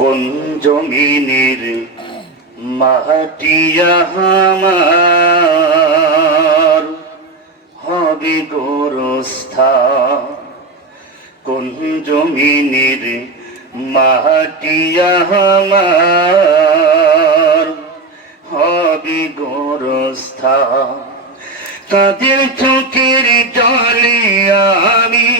কোন জমিনের মাটি আমার হবে গোরস্থান, কোন জমিনের মাটি আমার হবে গোরস্থান। তাদের চোখের জলে আমি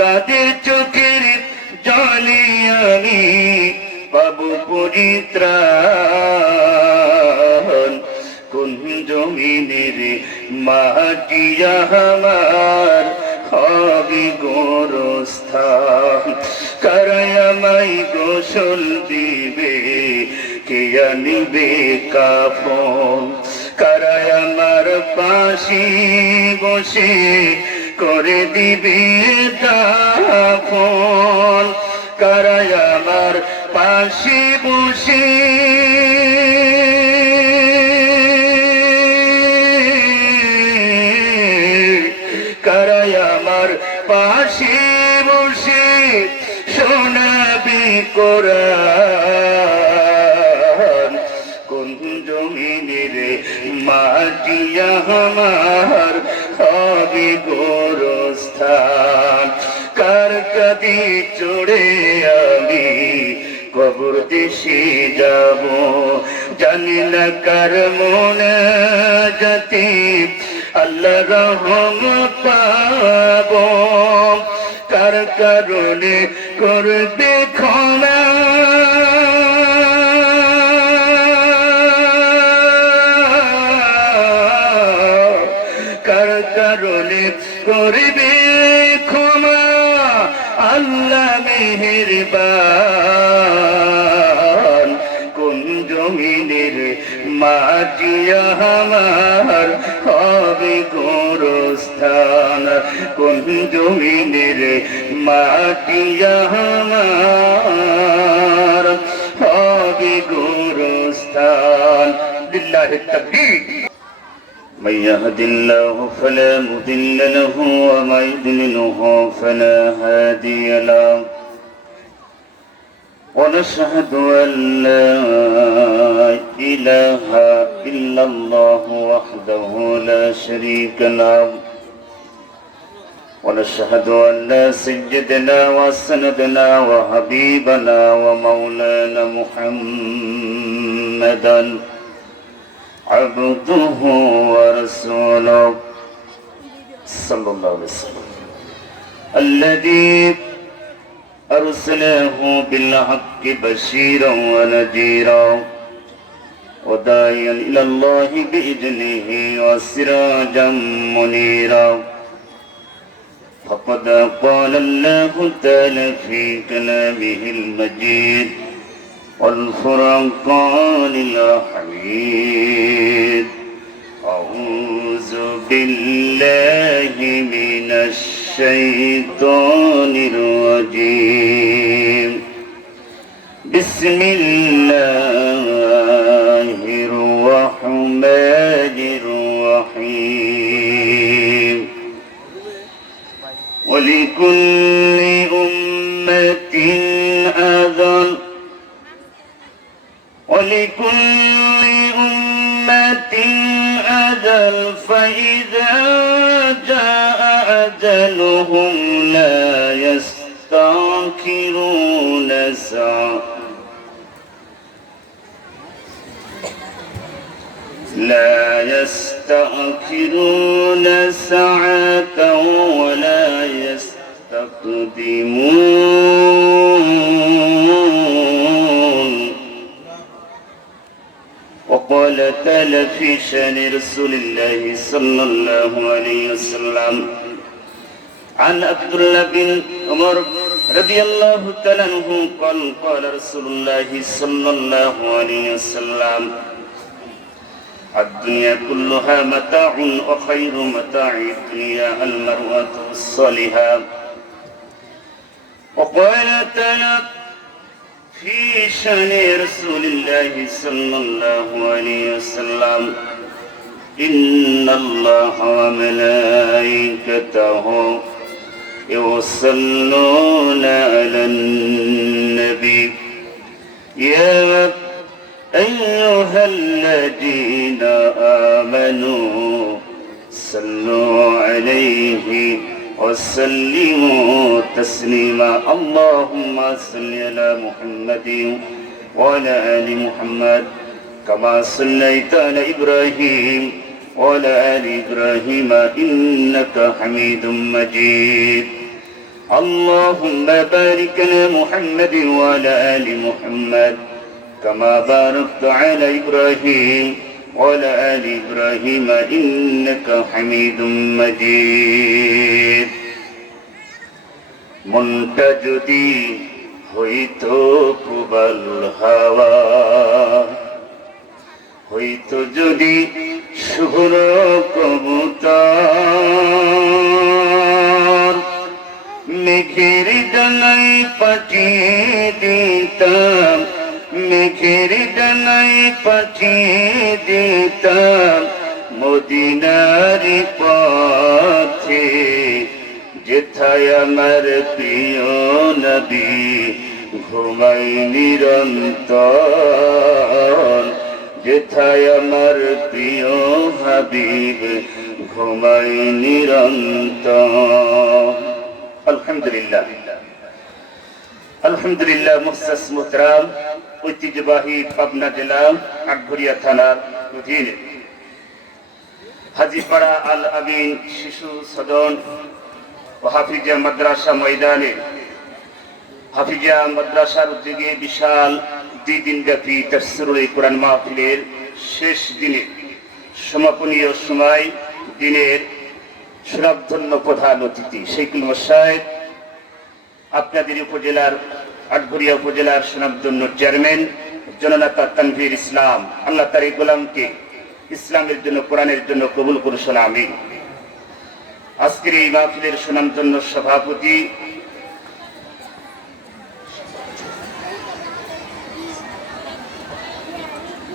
কাদের চোখের জলে আমি পাবো পরিত্রাণ, কোন জমিনের মাটি আমার হবে গোরস্থান। কারাই আমায় গোসল দিবে, কে আনিবে কাফন, কারাই আমার পাশে বসে করে দিবে দাফন, কারাই আমার পাশে বসে কারাই আমার পাশে বসে শোনাবে কোরআন, কোন জমিনের মাটি আমার হবে গোরস্থান। কার কাঁধে চড়ে আমি কবর দেশে যাব, জানি না কার মনে যাতে আল্লাহ রহমত পাব, কার কারণে করবে ক্ষমা কার কারণে করবে ক্ষমা আল্লাহ মেহেরবান, কোন জমিনের মাটি আমার হবে গোরস্থান, কোন জমিনের মাটি আমার হবে গোরস্থান। লিল্লাহি তাকবীর। من يهد الله فلا مضل له ومن يضلله فلا هادي له، ونشهد أن لا إله إلا الله وحده لا شريك له، ونشهد أن سيدنا وسندنا وحبيبنا ومولانا محمدا عبده ورسوله صلى الله عليه وسلم، الذي أرسله بالحق بشيرا ونذيرا وداعيا إلى الله بإذنه وسراجا منيرا. فقد قال الله تعالى في كلامه المجيد والفرقان الحميد: أعوذ بالله من الشيطان الرجيم، بسم الله الرحمن الرحيم. ولكل أمة أذان ولكل أمة أجل، فإذا جاء أجلهم لا يستأخرون ساعة ولا يستقدمون. وقال تعالى في شأن رسول الله صلى الله عليه وسلم: عن عبد الله بن عمر رضي الله تعالى عنه قال: قال رسول الله صلى الله عليه وسلم: الدنيا كلها متاع وخير متاع الدنيا المرأة الصالحة. وقال تعالى في شأن رسول الله صلى الله عليه وسلم: إن الله وملائكته يصلون على النبي يا أيها الذين آمنوا صلوا عليه وسلموا تسليما اللهم صل على محمد وعلى آل محمد كما صليت على إبراهيم وعلى آل إبراهيم إنك حميد مجيد اللهم بارك على محمد وعلى آل محمد كما باركت على إبراهيم وعلى آل إبراهيم إنك حميد مجيد মনটা যদি হইতো প্রবল হাওয়া হইতো যদি শুভ্র কবুতর মেঘের ডানায় পাঠিয়ে দিতাম মেঘের ডানায় পাঠিয়ে দিতাম মদিনার পথে যেথায় আমার প্রিয় নবী ঘুমাই নিরন্তর যেথায় আমার প্রিয় হাবিব ঘুমাই নিরন্তর আলহামদুলিল্লাহ আলহামদুলিল্লাহ মুহতারাম মুহতারাম ঐতিহ্যবাহী পাবনা জেলা আটঘরিয়া থানার অধীনে হাজীপাড়া আল আমিন শিশু সদন ও হাফিজিয়া মাদ্রাসা ময়দানে হাফিজিয়া মাদ্রাসার উদ্যোগে বিশাল 2 দিনব্যাপী তাফসীরুল কোরআন মাহফিলের শেষ দিনে সমাপনীয় সময় দিনের সুনামধন্য প্রধান অতিথি শেখুল মশায়েখ আপনাদের উপজেলার আটঘরিয়া উপজেলার সুনামধন্য চেয়ারম্যান জননেতা তানভীর ইসলাম আল্লাহ তার এই গোলামকে ইসলামের জন্য কোরআনের জন্য কবুল করুন আমিন আজকের এই মাহফিলের সুনামধন্য সভাপতি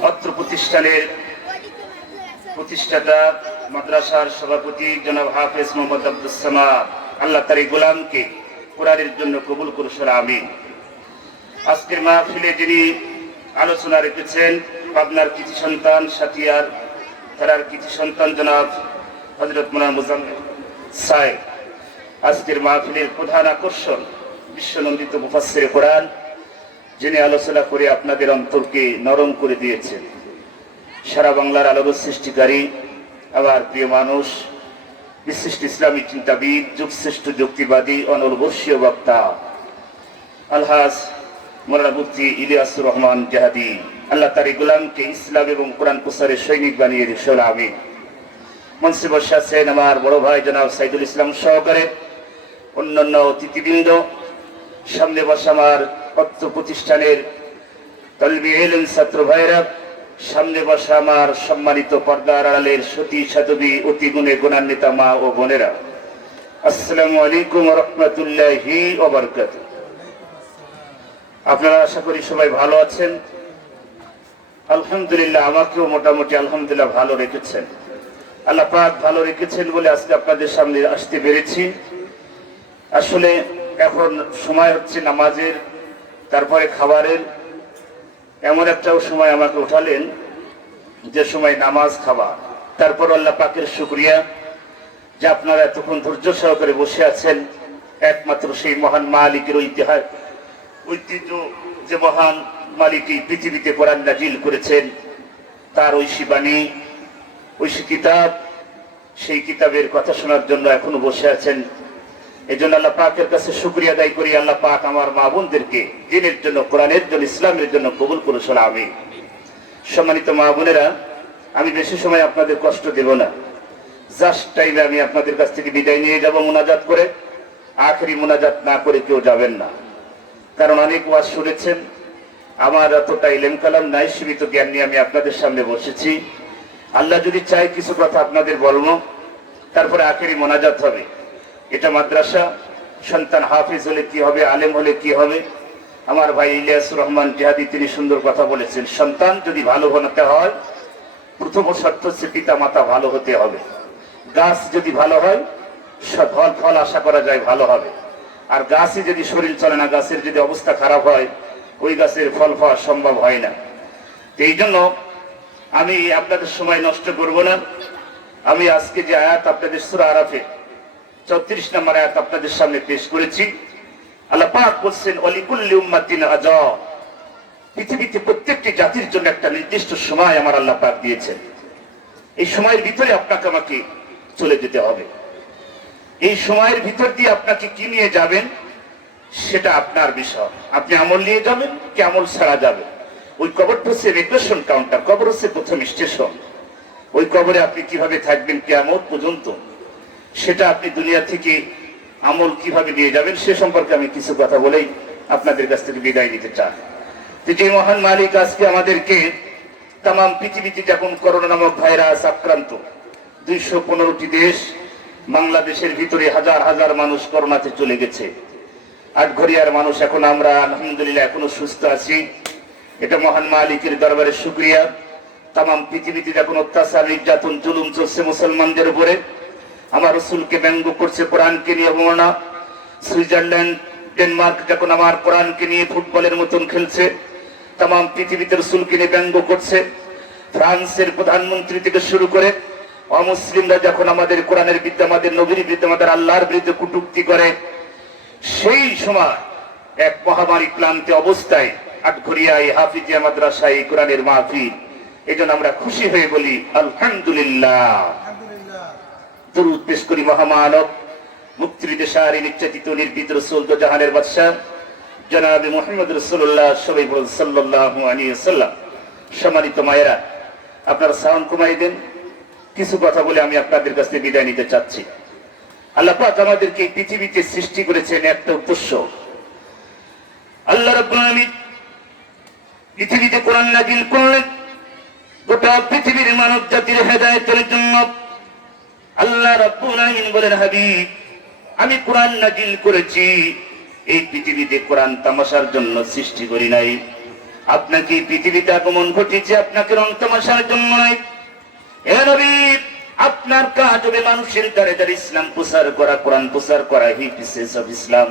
অত্র প্রতিষ্ঠানের প্রতিষ্ঠাতা মাদ্রাসার সভাপতি জনাব হাফেজ মোহাম্মদ আব্দুস সামাদ আল্লাহ তার এই গোলামকে কোরআনের জন্য কবুল করুন আমিন আজকের মাহফিলে যিনি আলোচনা রেখেছেন পাবনার কৃতি সন্তান সাথিয়ার তার কৃতি সন্তান জনাব হযরত মাওলানা মুজাম্মেল সাহেব আজকের মাহফিলের প্রধান আকর্ষণ বিশ্বনন্দিত মুফাসসিরে কোরআন যিনি আলোচনা করে আপনাদের অন্তরকে নরম করে দিয়েছেন সারা বাংলার আলোক সৃষ্টিকারী আমার প্রিয় মানুষ বিশিষ্ট ইসলামী চিন্তাবিদ যুগশ্রেষ্ঠ যুক্তিবাদী অনর্বশীয় বক্তা আলহাজ মাওলানা মুফতি ইলিয়াসুর রহমান জাহাদি আল্লাহ তার এই গোলামকে ইসলাম এবং কোরআন প্রচারের সৈনিক বানিয়ে দিয়েছেন আমিন মঞ্চে বসে আছেন আমার বড় ভাই জনাব সাইদুল ইসলাম সহকারে অন্যান্য অতিথিবৃন্দ সামনে বসা আমার অত্র প্রতিষ্ঠানের তলবি ইলম ছাত্র ভাইরা সামনে বসা আমার সম্মানিত পর্দার আড়ালের সতী সাধবী অতি গুণে গুণান্বিতা মা ও বোনেরা আসসালামু আলাইকুম ওয়া রাহমাতুল্লাহি ওয়া বারাকাতুহু আপনারা আশা করি সবাই ভালো আছেন আলহামদুলিল্লাহ আমাকেও মোটামুটি আলহামদুলিল্লাহ ভালো রেখেছেন আল্লাহ পাক ভালো রেখেছেন বলে আজকে আপনাদের সামনে আসতে পেরেছি আসলে এখন সময় হচ্ছে নামাজের তারপরে খাবারের এমন একটাও সময় আমাকে উঠালেন যে সময় নামাজ খাবার তারপর আল্লাহ পাকের শুকরিয়া যে আপনারা এতক্ষণ ধৈর্য সহকারে বসে আছেন একমাত্র সেই মহান মালিকের ঐতিহ্য যে মহান মালিক এই পৃথিবীতে কোরআন নাজিল করেছেন তার ঐশী বাণী ঐশী কিতাব সেই কিতাবের কথা শোনার জন্য এখনো বসে আছেন এই জন্য আল্লাহ পাকের কাছে শুকরিয়া আদায় করি আল্লাহ পাক আমার মা বোনদেরকে দ্বীনের জন্য কোরআনের জন্য ইসলামের জন্য কবুল করুন আমিন সম্মানিত মা বোনেরা আমি বেশি সময় আপনাদের কষ্ট দেব না জাস্ট টাইমে আমি আপনাদের কাছ থেকে বিদায় নিয়ে যাব মুনাজাত করে আখেরি মুনাজাত না করে কেউ যাবেন না কারণ অনেক ওয়াজ শুনেছেন আমার এতটা ইলম কালাম নাই সীমিত জ্ঞান নিয়ে আমি আপনাদের সামনে বসেছি আল্লাহ যদি চায় কিছু কথা আপনাদের বলবো তারপরে আখেরি মোনাজাত হবে এটা মাদ্রাসা সন্তান হাফিজ হলে কি হবে আলেম হলে কি হবে আমার ভাই ইলিয়াসুর রহমান জিহাদি তিনি সুন্দর কথা বলেছেন সন্তান যদি ভালো বানাতে হয় প্রথম শর্ত হচ্ছে পিতা মাতা ভালো হতে হবে। গাছ যদি ভালো হয় ফল ফল আশা করা যায় ভালো হবে। আর গাছই যদি শরীর চলে না, গাছের যদি অবস্থা খারাপ হয়, ওই গাছের ফল পাওয়া সম্ভব হয় না। এই জন্য আমি আপনাদের সময় নষ্ট করব না। আমি আজকে যে আয়াত আপনাদের সূরা আরাফে 34 নম্বর আয়াত আপনাদের সামনে পেশ করেছি, আল্লাহ পাক বলছেন ওয়ালিকুল্লি উম্মাতিন আজাল, পৃথিবীতে প্রত্যেকটি জাতির জন্য একটা নির্দিষ্ট সময় আমার আল্লাহ পাক দিয়েছেন। এই সময়ের ভিতরে আপনাকে আমাকে চলে যেতে হবে। এই সময়ের ভিতর দিয়ে আপনাকে কি নিয়ে যাবেন সেটা আপনার বিষয়। আপনি আমল নিয়ে যাবেন কি আমল ছাড়া যাবেন। ওই কবরটা হচ্ছে রিপ্রেশন কাউন্টার, কবর হচ্ছে প্রথম স্টেশন। ওই কবরে আপনি কিভাবে থাকবেন কিয়ামত পর্যন্ত, সেটা আপনি দুনিয়া থেকে আমল কিভাবে নিয়ে যাবেন সে সম্পর্কে আমি কিছু কথা বলেই আপনাদের কাছ থেকে বিদায় নিতে চাই। যে মহান মালিক আজকে আমাদেরকে তাম পৃথিবীতে যখন করোনা নামক ভাইরাস আক্রান্ত, 215টি দেশ, বাংলাদেশের ভিতরে হাজার হাজার মানুষ করোনাতে চলে গেছে। আটঘরিয়ার মানুষ এখন আমরা আলহামদুলিল্লাহ এখনো সুস্থ আছি। এটা মহান মালিকের দরবারে শুকরিয়া। তাম পৃথিবীতে যখন অত্যাচার নির্যাতন জুলুম চলছে মুসলমানদের উপরে, আমার রাসূলকে ব্যঙ্গ করছে, কোরআনকে নিয়ে অবমাননা। সুইজারল্যান্ড ডেনমার্ক যখন আমার কোরআনকে নিয়ে ফুটবলের মতন খেলছে, তাম পৃথিবীতে রাসূলকে নিয়ে ব্যঙ্গ করছে। ফ্রান্সের প্রধানমন্ত্রী থেকে শুরু করে অমুসলিমরা যখন আমাদের কোরআনের বিরুদ্ধে, আমাদের নবীর বিরুদ্ধে, আমাদের আল্লাহর বিরুদ্ধে কটূক্তি করে, সেই সময় এক মহামারী ক্লান্তি অবস্থায় আটঘরিয়ায় হাফিজিয়া মাদ্রাসায় কোরআনের মাহফিল। এই জন্য আমরা খুশি হয়ে বলি আলহামদুলিল্লাহ। দরুদ পেশ করি মহামানব মুক্তির দেশারি নির্যাতিত নির্বিদ রাসূল দো জাহানের বাদশাহ জনাবে মুহাম্মদ রাসূলুল্লাহ সাল্লাল্লাহু আলাইহি ওয়াসাল্লাম। সম্মানিত মায়েরা, আপনারা সাউন্ড কমাই দেন। কিছু কথা বলে আমি আপনাদের কাছ থেকে বিদায় নিতে চাচ্ছি। আল্লাহ পাক আমাদেরকে পৃথিবীতে সৃষ্টি করেছেন একটা উদ্দেশ্য। আল্লাহ রাব্বুল আলামিন পৃথিবীতে কোরআন নাযিল করলেন গোটা পৃথিবীর মানব জাতির হেদায়েতের জন্য। আল্লাহ রাব্বুল আলামিন বলেন, হাবিব আমি কোরআন নাযিল করেছি, এই পৃথিবীতে কোরআন তামাশার জন্য সৃষ্টি করি নাই। আপনাকে পৃথিবীতে আগমন ঘটিয়েছে আপনাকে রং তামাশার জন্য নয়। হে নবী, আপনার কাজ হবে মানুষের দ্বারে দ্বারে ইসলাম প্রচার করা, কোরআন প্রচার করা। হি পিসেস অফ ইসলাম।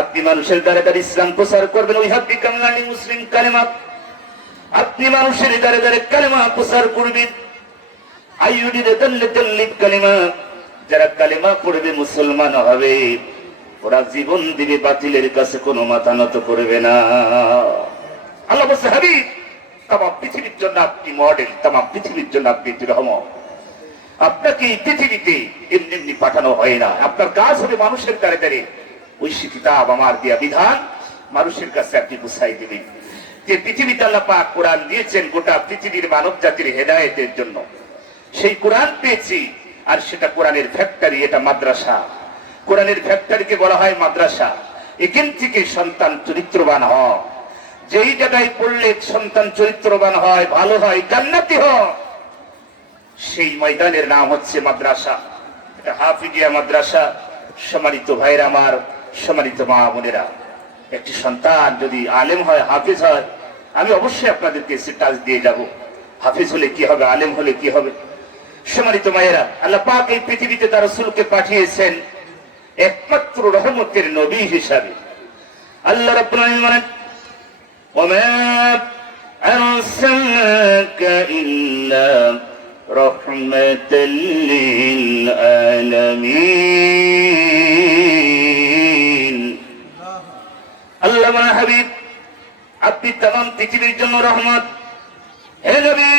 আপনি মানুষের দ্বারে দ্বারে ইসলাম প্রচার করবেন। ওই হাব্বি কামলানি মুসলিম কালেমা, আপনি মানুষের দ্বারে দ্বারে কালেমা প্রচার করবেন। আইয়ুডি রেদাল্লিক কালেমা, যারা কালেমা পড়বে মুসলমান হবে, ওরা জীবন দিবে, বাতিলের কাছে কোনো মাথা নত করবে না। আল্লাহ বলছে, হাবিব তাম পৃথিবীর জন্য আপনি মডেল, তাম পৃথিবীর জন্য আপনি রহমত। আপনাকে এই পৃথিবীতে এমনি এমনি পাঠানো হয় না। আপনার কাজ হবে মানুষের দ্বারে দ্বারে ওই কিতাব আমার দিয়া বিধান মানুষের কাছে আপনি বুঝাই দিবেন। যে পৃথিবীতে আল্লাহ পাক কোরআন দিয়েছেন গোটা পৃথিবীর মানব জাতির হেদায়েতের জন্য। সেই কোরআন পেয়েছি, আর সেটা কোরআনের ফ্যাক্টরি, এটা মাদ্রাসা। কোরআনের ফ্যাক্টরিকে বলা হয় মাদ্রাসা। এখান থেকে সন্তান চরিত্রবান হয়। যেই জায়গায় পড়লে সন্তান চরিত্রবান হয়, ভালো হয়, জান্নাতি হয়, সেই ময়দানের নাম হচ্ছে মাদ্রাসা। এটা হাফিজিয়া মাদ্রাসা। সম্মানিত ভাইরা আমার, সম্মানিত মা বোনেরা, একটি সন্তান যদি আলেম হয়, হাফিজ হয়, আমি অবশ্যই আপনাদেরকে টাচ দিয়ে যাব। হাফিজ হলে কি হবে, আলেম হলে কি হবে। সম্মানিত মায়েরা, আল্লাহ পাক এই পৃথিবীতে তার রাসূলকে পাঠিয়েছেন একমাত্র রহমতের নবী হিসাবে। আল্লাহ রাব্বুল আলামিন বলেন, ওয়া আরসালনাকা ইল্লা রাহমাতাল লিল আলামিন। আল্লাহ বলেন, হাবিব আপনি तमाम পৃথিবীর জন্য রহমত। হে নবী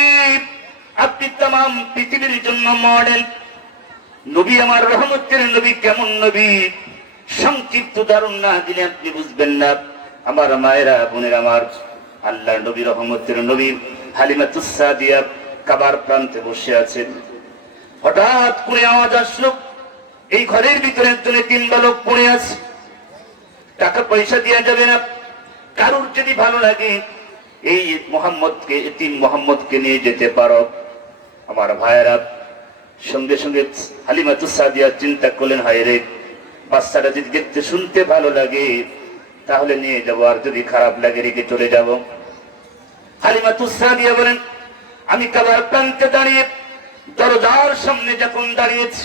আপনি तमाम পৃথিবীর জন্য মডেল। নবী আমার রহমতের নবী। কেমন নবী, সংক্ষিপ্ত উদাহরণ না দিলে আপনি বুঝবেন না। আমার মায়েরা, বোনের আমার, আল্লাহর নবী রহমতের নবী হালিমাতুস সাদিয়া কাবার প্রান্তে বসে আছেন। হঠাৎ করে আওয়াজ আসলো, এই ঘরের ভিতরে একজনে 3 বালক পড়ে আছে। টাকা পয়সা দেওয়া যাবে না। কারোর যদি ভালো লাগে এই মোহাম্মদকে, এতিম মোহাম্মদকে নিয়ে যেতে পারো। আমার ভাইয়েরা, সঙ্গে সঙ্গে হালিমাতুস সাদিয়া চিন্তা করলেন, হায় রে, বাচ্চাটা যদি দেখতে শুনতে ভালো লাগে তাহলে নিয়ে যাবো, আর যদি খারাপ লাগে রেখে চলে যাব। হালিমাতুস সাদিয়া বলেন, আমি কাবার প্রান্তে দাঁড়িয়ে দরজার সামনে যখন দাঁড়িয়েছি,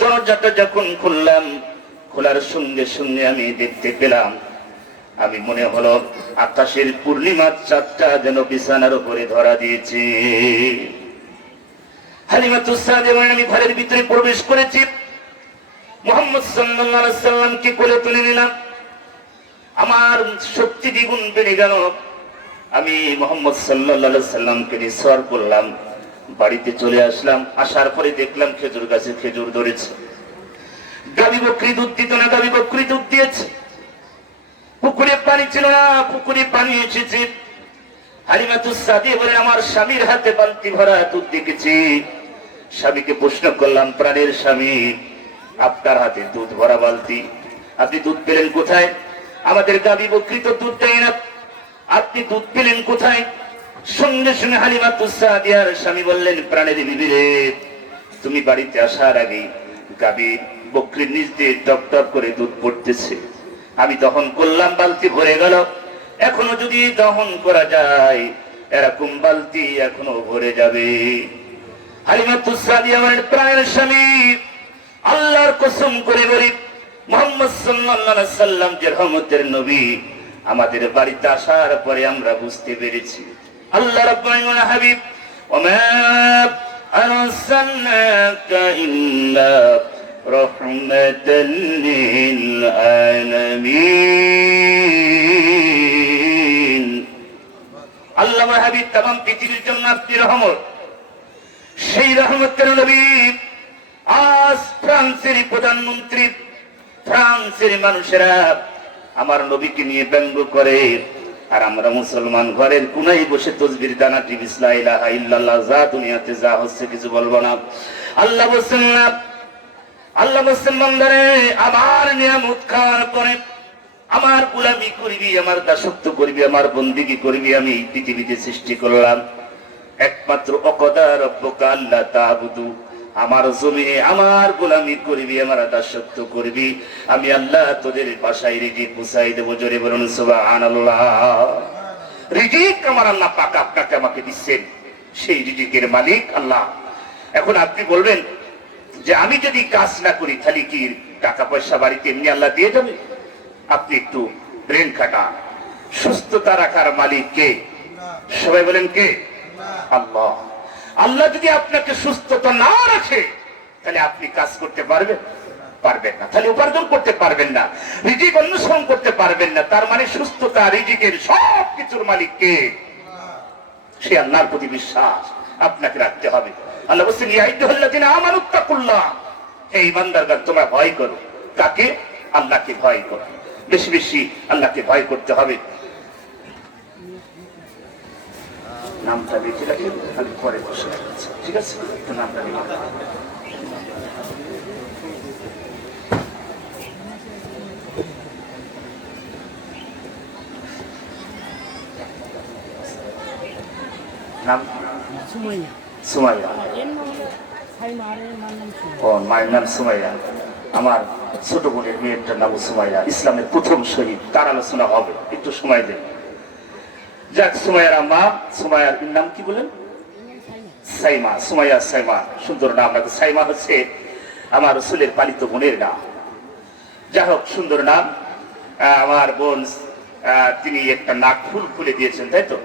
দরজাটা যখন খুললাম, খোলার সঙ্গে সঙ্গে আমি দেখতে পেলাম, আমি মনে হলো আকাশের পূর্ণিমার চাঁদটা যেন বিছানার উপরে ধরা দিয়েছে। হালিমাতুস সাদিয়া বলেন, আমি ঘরের ভিতরে প্রবেশ করেছি, মুহাম্মদ সাল্লাল্লাহু আলাইহি সাল্লামকে কোলে তুলে নিলাম, আমার শক্তি দ্বিগুণ বেড়ে গেল। আমি মুহাম্মদ সাল্লাল্লাহু আলাইহি সাল্লামকে নিঃসর করলাম, বাড়িতে চলে আসলাম। আসার পরে দেখলাম খেজুর গাছে খেজুর ধরেছে। গাবি বকরি দুধ দিত না, গাবি বকরি দুধ দিয়েছে। পুকুরে পানি ছিল না, পুকুরে পানি এসেছে। হালিমাতুস সাদিয়া বলে, আমার স্বামীর হাতে বালতি ভরা দুধ দেখেছি। স্বামীকে প্রশ্ন করলাম, প্রাণের স্বামী, আপনার হাতে দুধ ভরা বালতি, আপনি দুধ পেলেন কোথায়? আমাদের গাবি বকরি তো দুধ দেয় না, আপনি দুধ পেলেন কোথায়? সঙ্গে সঙ্গে হালিমাতুস সাদিয়ার স্বামী বললেন, প্রাণের বিবি রে, তুমি বাড়িতে আসার আগে গাবি বকরির নিচ দিয়ে টপ টপ করে দুধ পড়তেছে, আমি দহন করলাম, বালতি ভরে গেল। এখনো যদি দহন করা যায়, এরকম বালতি এখনো ভরে যাবে। হালিমাতুস সাদিয়া বলেন, প্রাণের স্বামী, আল্লাহর কসম করে বলি, মুহাম্মদ সাল্লাল্লাহু আলাইহি সাল্লাম যে রহমতের নবী, আমাদের বাড়িতে আসার পরে আমরা বুঝতে পেরেছি আল্লাহ রাব্বুল আলামিন হাবিব, ওমা আরসালনাকা ইল্লা রাহমাতাল লিল আলামিন। আল্লাহ হাবিব तमाम পৃথিবীর জন্য আপনি রহমত। সেই রহমতের নবী আজ ফ্রান্সের প্রধানমন্ত্রী, ফ্রান্সের মানুষেরা আমার নবীকে নিয়ে ব্যঙ্গ করে, আর আমরা মুসলমান ঘরের কোনায় বসে তসবির দানা টিপি, লা ইলাহা ইল্লাল্লাহ, যা দুনিয়াতে যা হচ্ছে কিছু বলবো না। আল্লাহ বলছেন না, আল্লাহ বলছেন, বান্দারে আমার নিয়ামত খাওয়ার পরে আমার গোলামি করবি, আমার দাসত্ব করবি, আমার বন্দিগি করবি। আমি পৃথিবীতে সৃষ্টি করলাম একমাত্র অকদা রব্বুকা আল্লাহ তা'বুদু, আমার জমিনে আমার গোলামি করবি, আমার দাসত্ব করবি। আমি আল্লাহ তোদের বাসায় রিজিক পৌঁছাই দেবো। জোরে বলুন সুবহানাল্লাহ। রিজিক আমার আল্লাহ পাক আপনাকে আমাকে দিচ্ছেন, সেই রিজিকের মালিক আল্লাহ। এখন আপনি বলবেন যে আমি যদি কাজ না করি তাহলে কি টাকা পয়সা বাড়িতে এমনি আল্লাহ দিয়ে যাবে? আপনি একটু ব্রেন খাটান। সুস্থতা রাখার মালিক কে? সবাই বলেন কে? আল্লাহ। আল্লাহ যদি আপনাকে সুস্থতা না রাখে তাহলে আপনি কাজ করতে পারবেন? পারবেন না। তাহলে উপার্জন করতে পারবেন না, রিজিক অন্বেষণ করতে পারবেন না। তার মানে সুস্থতা, রিজিকের সব কিছুর মালিক কে? সে আল্লাহর প্রতি বিশ্বাস আপনাকে রাখতে হবে। আল্লাহ বলছেন, ইয়া আইয়ুহাল্লাযীনা আমানুত্তাকুল্লাহ, হে ঈমানদারগণ তোমরা ভয় করো। কাকে? আল্লাহকে ভয় করো। বেশি বেশি আল্লাহকে ভয় করতে হবে। নামটা লিখে রাখেন, আমি পরে বসে রাখছি, ঠিক আছে? তো নামটা লিখে রাখেন। নাম সুমাইয়া। ও, মায়ের নাম সুমাইয়া। আমার ছোট বোনের মেয়েটার নাম সুমাইয়া। ইসলামের প্রথম শহীদ, তার আলোচনা হবে, একটু সময় দেন। যাক, সুমাইয়ার আম্মা, সুমাইয়ার নাম কি বলেন? সাইমা। সুমাইয়া সাইমা, সুন্দর নাম। সাইমা হচ্ছে আমার রাসূলের পালিত বোনের নাম। যাই হোক, সুন্দর নাম। আমার বোন, তিনি একটা নাক ফুল খুলে দিয়েছেন, তাই তো?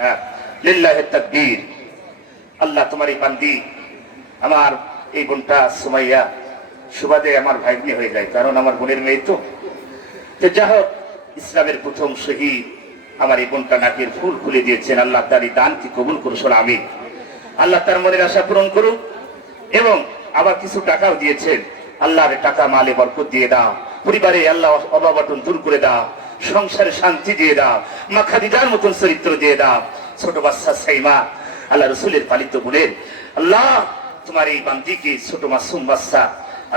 হ্যাঁ, লিল্লাহি তাকবীর। আল্লাহ তোমার এই বান্দি, আমার এই বোনটা সুমাইয়া সুবাদে আমার ভাগ্নি হয়ে যায়, কারণ আমার বোনের মেয়ে তো। যাই হোক, ইসলামের প্রথম শহীদ আমার এই বোনটা নাকের ফুল খুলে দিয়েছেন। আল্লাহ তার এই দানকে কবুল করুন, আমিন। আল্লাহ তার মনের আশা পূরণ করুক, এবং আবার কিছু টাকাও দিয়েছেন। আল্লাহর টাকা মালে বরকত দিয়ে দাও, পরিবারে আল্লাহ অভাব-অনটন দূর করে দাও, সংসারে শান্তি দিয়ে দাও, মা খাদিজার মতন চরিত্র দিয়ে দাও। ছোট বাচ্চা সাইমা, আল্লাহ রাসূলের পালিত বোনের, আল্লাহ তোমার এই বান্দিকে, ছোট মাসুম বাচ্চা,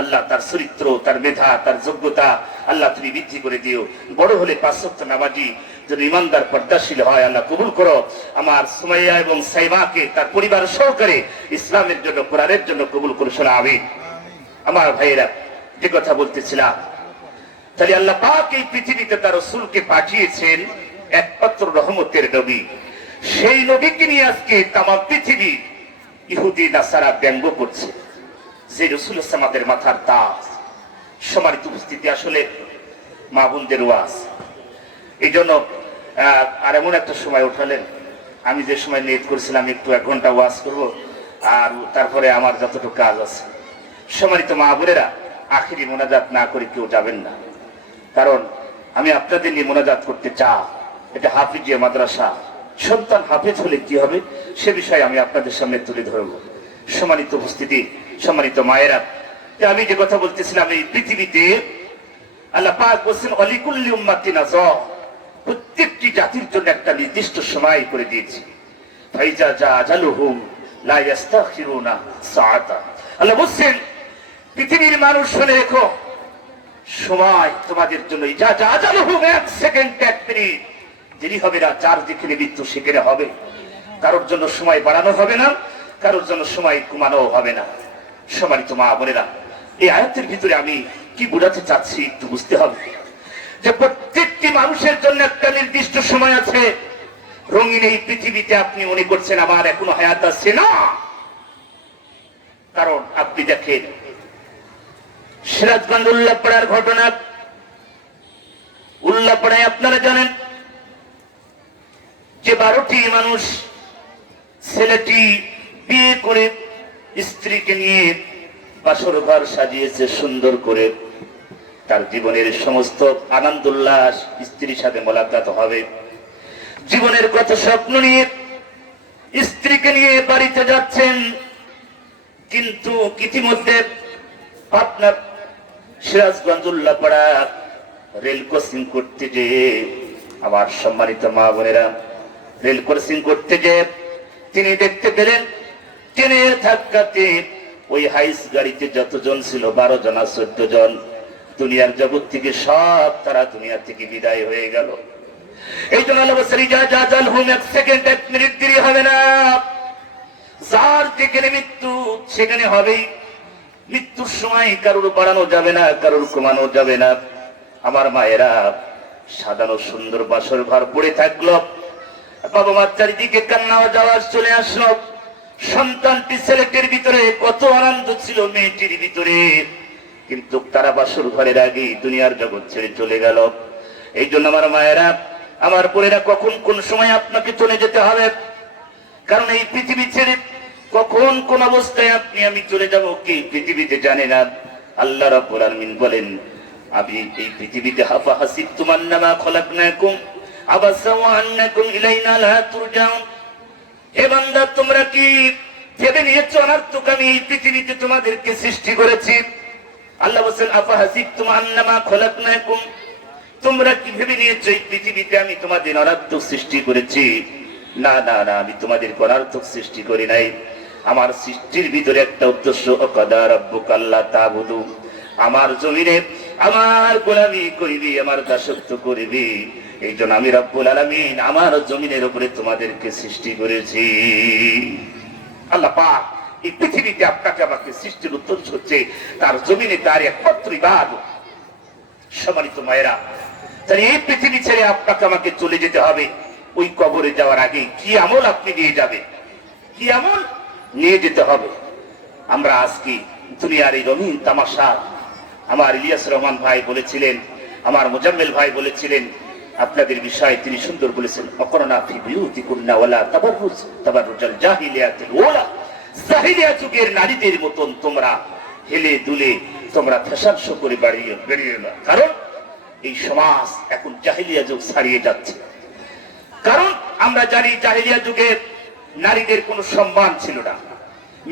আল্লাহ তার চরিত্র, তার মেধা, তার যোগ্যতা আল্লাহ তুমি বৃদ্ধি করে দিও। বড় হলে ৫ ওয়াক্ত নামাজি, যদি ইমানদার পর্দাশীল হয়, আল্লাহ কবুল করো। আমার সুমাইয়া এবং সাইমাকে তার পরিবার সহকারে ইসলামের জন্য, কোরআনের জন্য কবুল করো, আমিন। আমার ভাইয়েরা, যে কথা বলতেছিলাম, তাহলে আল্লাহ পাক এই পৃথিবীতে তার রাসূলকে পাঠিয়েছেন একমাত্র রহমতের নবী। সেই নবীকে নিয়ে আজকে তামাম পৃথিবী ইহুদি নাসারা ব্যঙ্গ করছে যে রসুল আমাদের মাথার তাজ। সম্মানিত উপস্থিতি, আসলে মা বোনদের ওয়াজ এই জন্য আর এমন একটা সময় উঠালেন, আমি যে সময় নিয়ত করেছিলাম একটু 1 ঘন্টা ওয়াজ করব, আর তারপরে আমার যতটুকু কাজ আছে। সম্মানিত মা বোনেরা, আখিরি মোনাজাত না করে কেউ যাবেন না, কারণ আমি আপনাদের নিয়ে মোনাজাত করতে চাই। এটা হাফিজিয়া মাদ্রাসা, সন্তান হাফেজ হলে কি হবে সে বিষয়ে আমি আপনাদের সামনে তুলে ধরব। সম্মানিত উপস্থিতি, সম্মানিত মায়েরা, আমি যে কথা বলতেছিলাম, এই পৃথিবীতে আল্লাহ পাক বলছেন অলিকুল্লি উম্মাতিন আযাব, প্রত্যেকটি জাতির জন্য একটা নির্দিষ্ট সময় করে দিয়েছি। ফাইজা জা আজালুহুম লা ইস্তাখিরুনা সাআতা। আল্লাহ বলছেন পৃথিবীর মানুষ শুনে রেখো, সময় তোমাদের জন্য যা যা আজালুহুম, 1 সেকেন্ড 1 মিনিট দেরি হবে না। যার যেখানে মৃত্যু সেখানে হবে, কারোর জন্য সময় বাড়ানো হবে না, কারোর জন্য সময় কমানো হবে না। সম্মানিত মা বোনেরা, এই আয়াতের ভিতরে আমি কি বোঝাতে চাচ্ছি একটু বুঝতে হবে, যে প্রত্যেকটি মানুষের জন্য একটা নির্দিষ্ট সময় আছে। রঙিন এই পৃথিবীতে আপনি মনে করছেন আমার এখনো হায়াত আছে না, কারণ আপনি দেখেন সিরাজগঞ্জ উল্লাপাড়ার ঘটনা। উল্লাপাড়ায় আপনারা জানেন যে 12টি মানুষ, ছেলেটি বিয়ে করে স্ত্রীকে নিয়ে বাসর ঘর সাজিয়েছে সুন্দর করে। তার জীবনের সমস্ত আনন্দ উল্লাস, স্ত্রীর সাথে মোলাকাত হবে, জীবনের কত স্বপ্ন নিয়ে স্ত্রীকে নিয়ে বাড়িতে যাচ্ছেন। কিন্তু ইতিমধ্যে আপনার সিরাজগঞ্জ উল্লাপাড়া রেল ক্রসিং করতে যে, আমার সম্মানিত মা বোনেরা, রেল ক্রসিং করতে যে তিনি দেখতে পেলেন ট্রেনের ধাক্কাতে ওই হাইস গাড়িতে যতজন ছিল 12 জন 14 জন, দুনিয়ার জগৎ থেকে সব তারা দুনিয়া থেকে বিদায় হয়ে গেল। এই জন্য আল্লাহ বলেন যা যা জাল হুম, 1 সেকেন্ড 1 মিনিট দেরি হবে না। যার যেখানে মৃত্যু সেখানে হবেই। মৃত্যুর সময় কারোর বাড়ানো যাবে না, কারোর কমানো যাবে না। আমার মায়েরা, সাজানো সুন্দর বাসর ঘর পড়ে থাকলো, বাবা মার চারিদিকে কান্না আওয়াজ চলে আসলো। সন্তানটি ছেলেটির ভিতরে কত আনন্দ ছিল মেয়েটির ভিতরে, কিন্তু তারা বাসর ঘরের আগে দুনিয়ার জগৎ ছেড়ে চলে গেল। এই জন্য আমার মায়েরা, আমার বোনেরা, কখন কোন সময় আপনাকে চলে যেতে হবে, কারণ এই পৃথিবী ছেড়ে কখন কোন অবস্থায় আপনি আমি চলে যাব কি পৃথিবীতে জানে না। আল্লাহ রাব্বুল আলামিন বলেন, আমি এই পৃথিবীতে হাফা হাসিবতুম আন্নামা খলাকনাকুম আবাসা ওয়া আন্নাকুম ইলাইনা লা তুরজাউন। হে বান্দা, তোমরা কি ভেবে নিয়েছো অনর্থক আমি এই পৃথিবীতে তোমাদেরকে সৃষ্টি করেছি? আল্লাহ বলেন আফা হাসিবতুম আন্নামা খলাকনাকুম, তোমরা কি ভেবে নিয়েছো এই পৃথিবীতে আমি তোমাদের অনর্থক সৃষ্টি করেছি? না না না, আমি তোমাদের অনর্থক সৃষ্টি করি নাই। আমার সৃষ্টির ভিতরে একটা উদ্দেশ্য, ওয়াকাদা রাব্বুকা আল্লা তা'বুদু, আমার জমিনে আমার গোলামি করিবি, আমার দাসত্ব করিবি। এই জন্য আমি রব্বুল আলামিন আমার জমিনের উপরে তোমাদেরকে সৃষ্টি করেছি। আল্লাহ পাক এই পৃথিবীতে আপনাকে আমাকে সৃষ্টির উদ্দেশ্য হচ্ছে তার জমিনে তার একমাত্র ইবাদত। সম্মানিত মায়েরা, তাহলে এই পৃথিবী ছেড়ে আপনাকে আমাকে চলে যেতে হবে। ওই কবরে যাওয়ার আগে কি আমল আপনি নিয়ে যাবেন, কি আমল নিয়ে যেতে হবে? আমরা আজকে দুনিয়ার এই রঙিন তামাশা, আমার ইলিয়াস রহমান ভাই বলেছিলেন, আমার মুজাম্মেল ভাই বলেছিলেন আপনাদের বিষয়ে, তিনি সুন্দর বলেছেন, অকরনা ফি বিউতিকুন্না ওয়ালা তাবাররুজ তাবাররুজাল জাহিলিয়াতিল ওয়ালা। জাহিলিয়া যুগের নারীদের মতন তোমরা হেলে দুলে তোমরা ফ্যাশন শো করে বেরিয়ে না, কারণ এই সমাজ এখন জাহিলিয়া যুগ ছাড়িয়ে যাচ্ছে। কারণ আমরা জানি জাহিলিয়া যুগে নারীদের কোনো সম্মান ছিল না,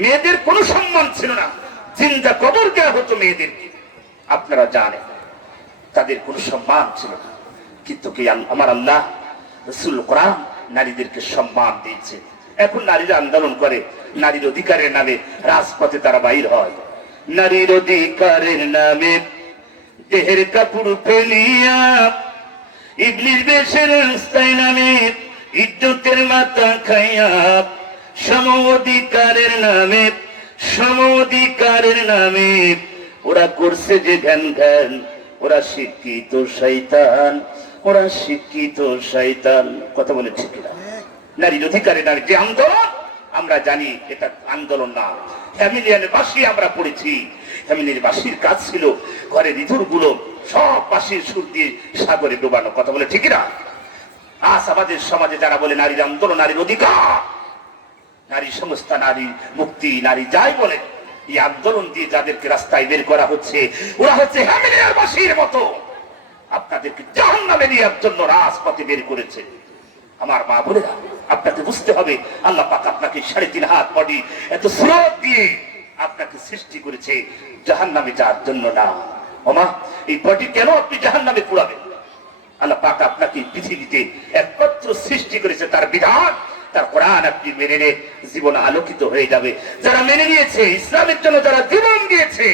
মেয়েদের কোনো সম্মান ছিল না, জিন্দা কবর দেওয়া হতো মেয়েদেরকে। আপনারা জানেন তাদের কোনো সম্মান ছিল না, কিন্তু কি আমার আল্লাহ রাসূল কোরআন নারীদেরকে সম্মান দিয়েছে। এখন নারীরা আন্দোলন করে, নারীর অধিকারের নামে রাজপথে তারা বাইর হয়। নারীর অধিকারের নামে দেহের কাপড় ফেলিয়া ইবলিস বেশের রাস্তায় নামে ইজ্জতের মাথা খাইয়া, সম অধিকারের নামে, সম অধিকারের নামে ওরা করছে যে জ্ঞান জ্ঞান, ওরা শিক্ষিত শয়তান, ওরা শিক্ষিত শয়তান। কথা বলে ঠিক না? নারীর অধিকারে নারী যে আন্দোলন, আমরা জানি এটা আন্দোলন না। ফ্যামিলিয়ানের বাঁশি আমরা পড়েছি, ফ্যামিলির বাঁশির কাজ ছিল ঘরের ইঁদুর গুলো সব বাঁশির সুর দিয়ে সাগরে ডোবানো। কথা বলে ঠিক না? আজ আমাদের সমাজে যারা বলে নারীর আন্দোলন, নারীর অধিকার, নারী সংস্থা, নারী মুক্তি, নারী যাই বলে, এই আন্দোলন দিয়ে যাদেরকে রাস্তায় বের করা হচ্ছে, ওরা হচ্ছে ফ্যামিলিয়ার বাঁশির মতো আপনাদেরকে জাহান্নামে নেওয়ার জন্য রাজপথে বের করেছে। আমার মা বোনেরা, আপনাকে বুঝতে হবে আল্লাহ পাক আপনাকে 3.5 হাত বডি এত স্রোত দিয়ে আপনাকে সৃষ্টি করেছে জাহান্নামে যাওয়ার জন্য না। ওমা, এই বডি কেন আপনি জাহান্নামে পুরাবেন? আল্লাহ পাক আপনাকে পৃথিবীতে একমাত্র সৃষ্টি করেছে তার বিধান, তার কোরআন আপনি মেনে নিয়ে জীবন আলোকিত হয়ে যাবে। যারা মেনে নিয়েছে, ইসলামের জন্য যারা জীবন দিয়েছে,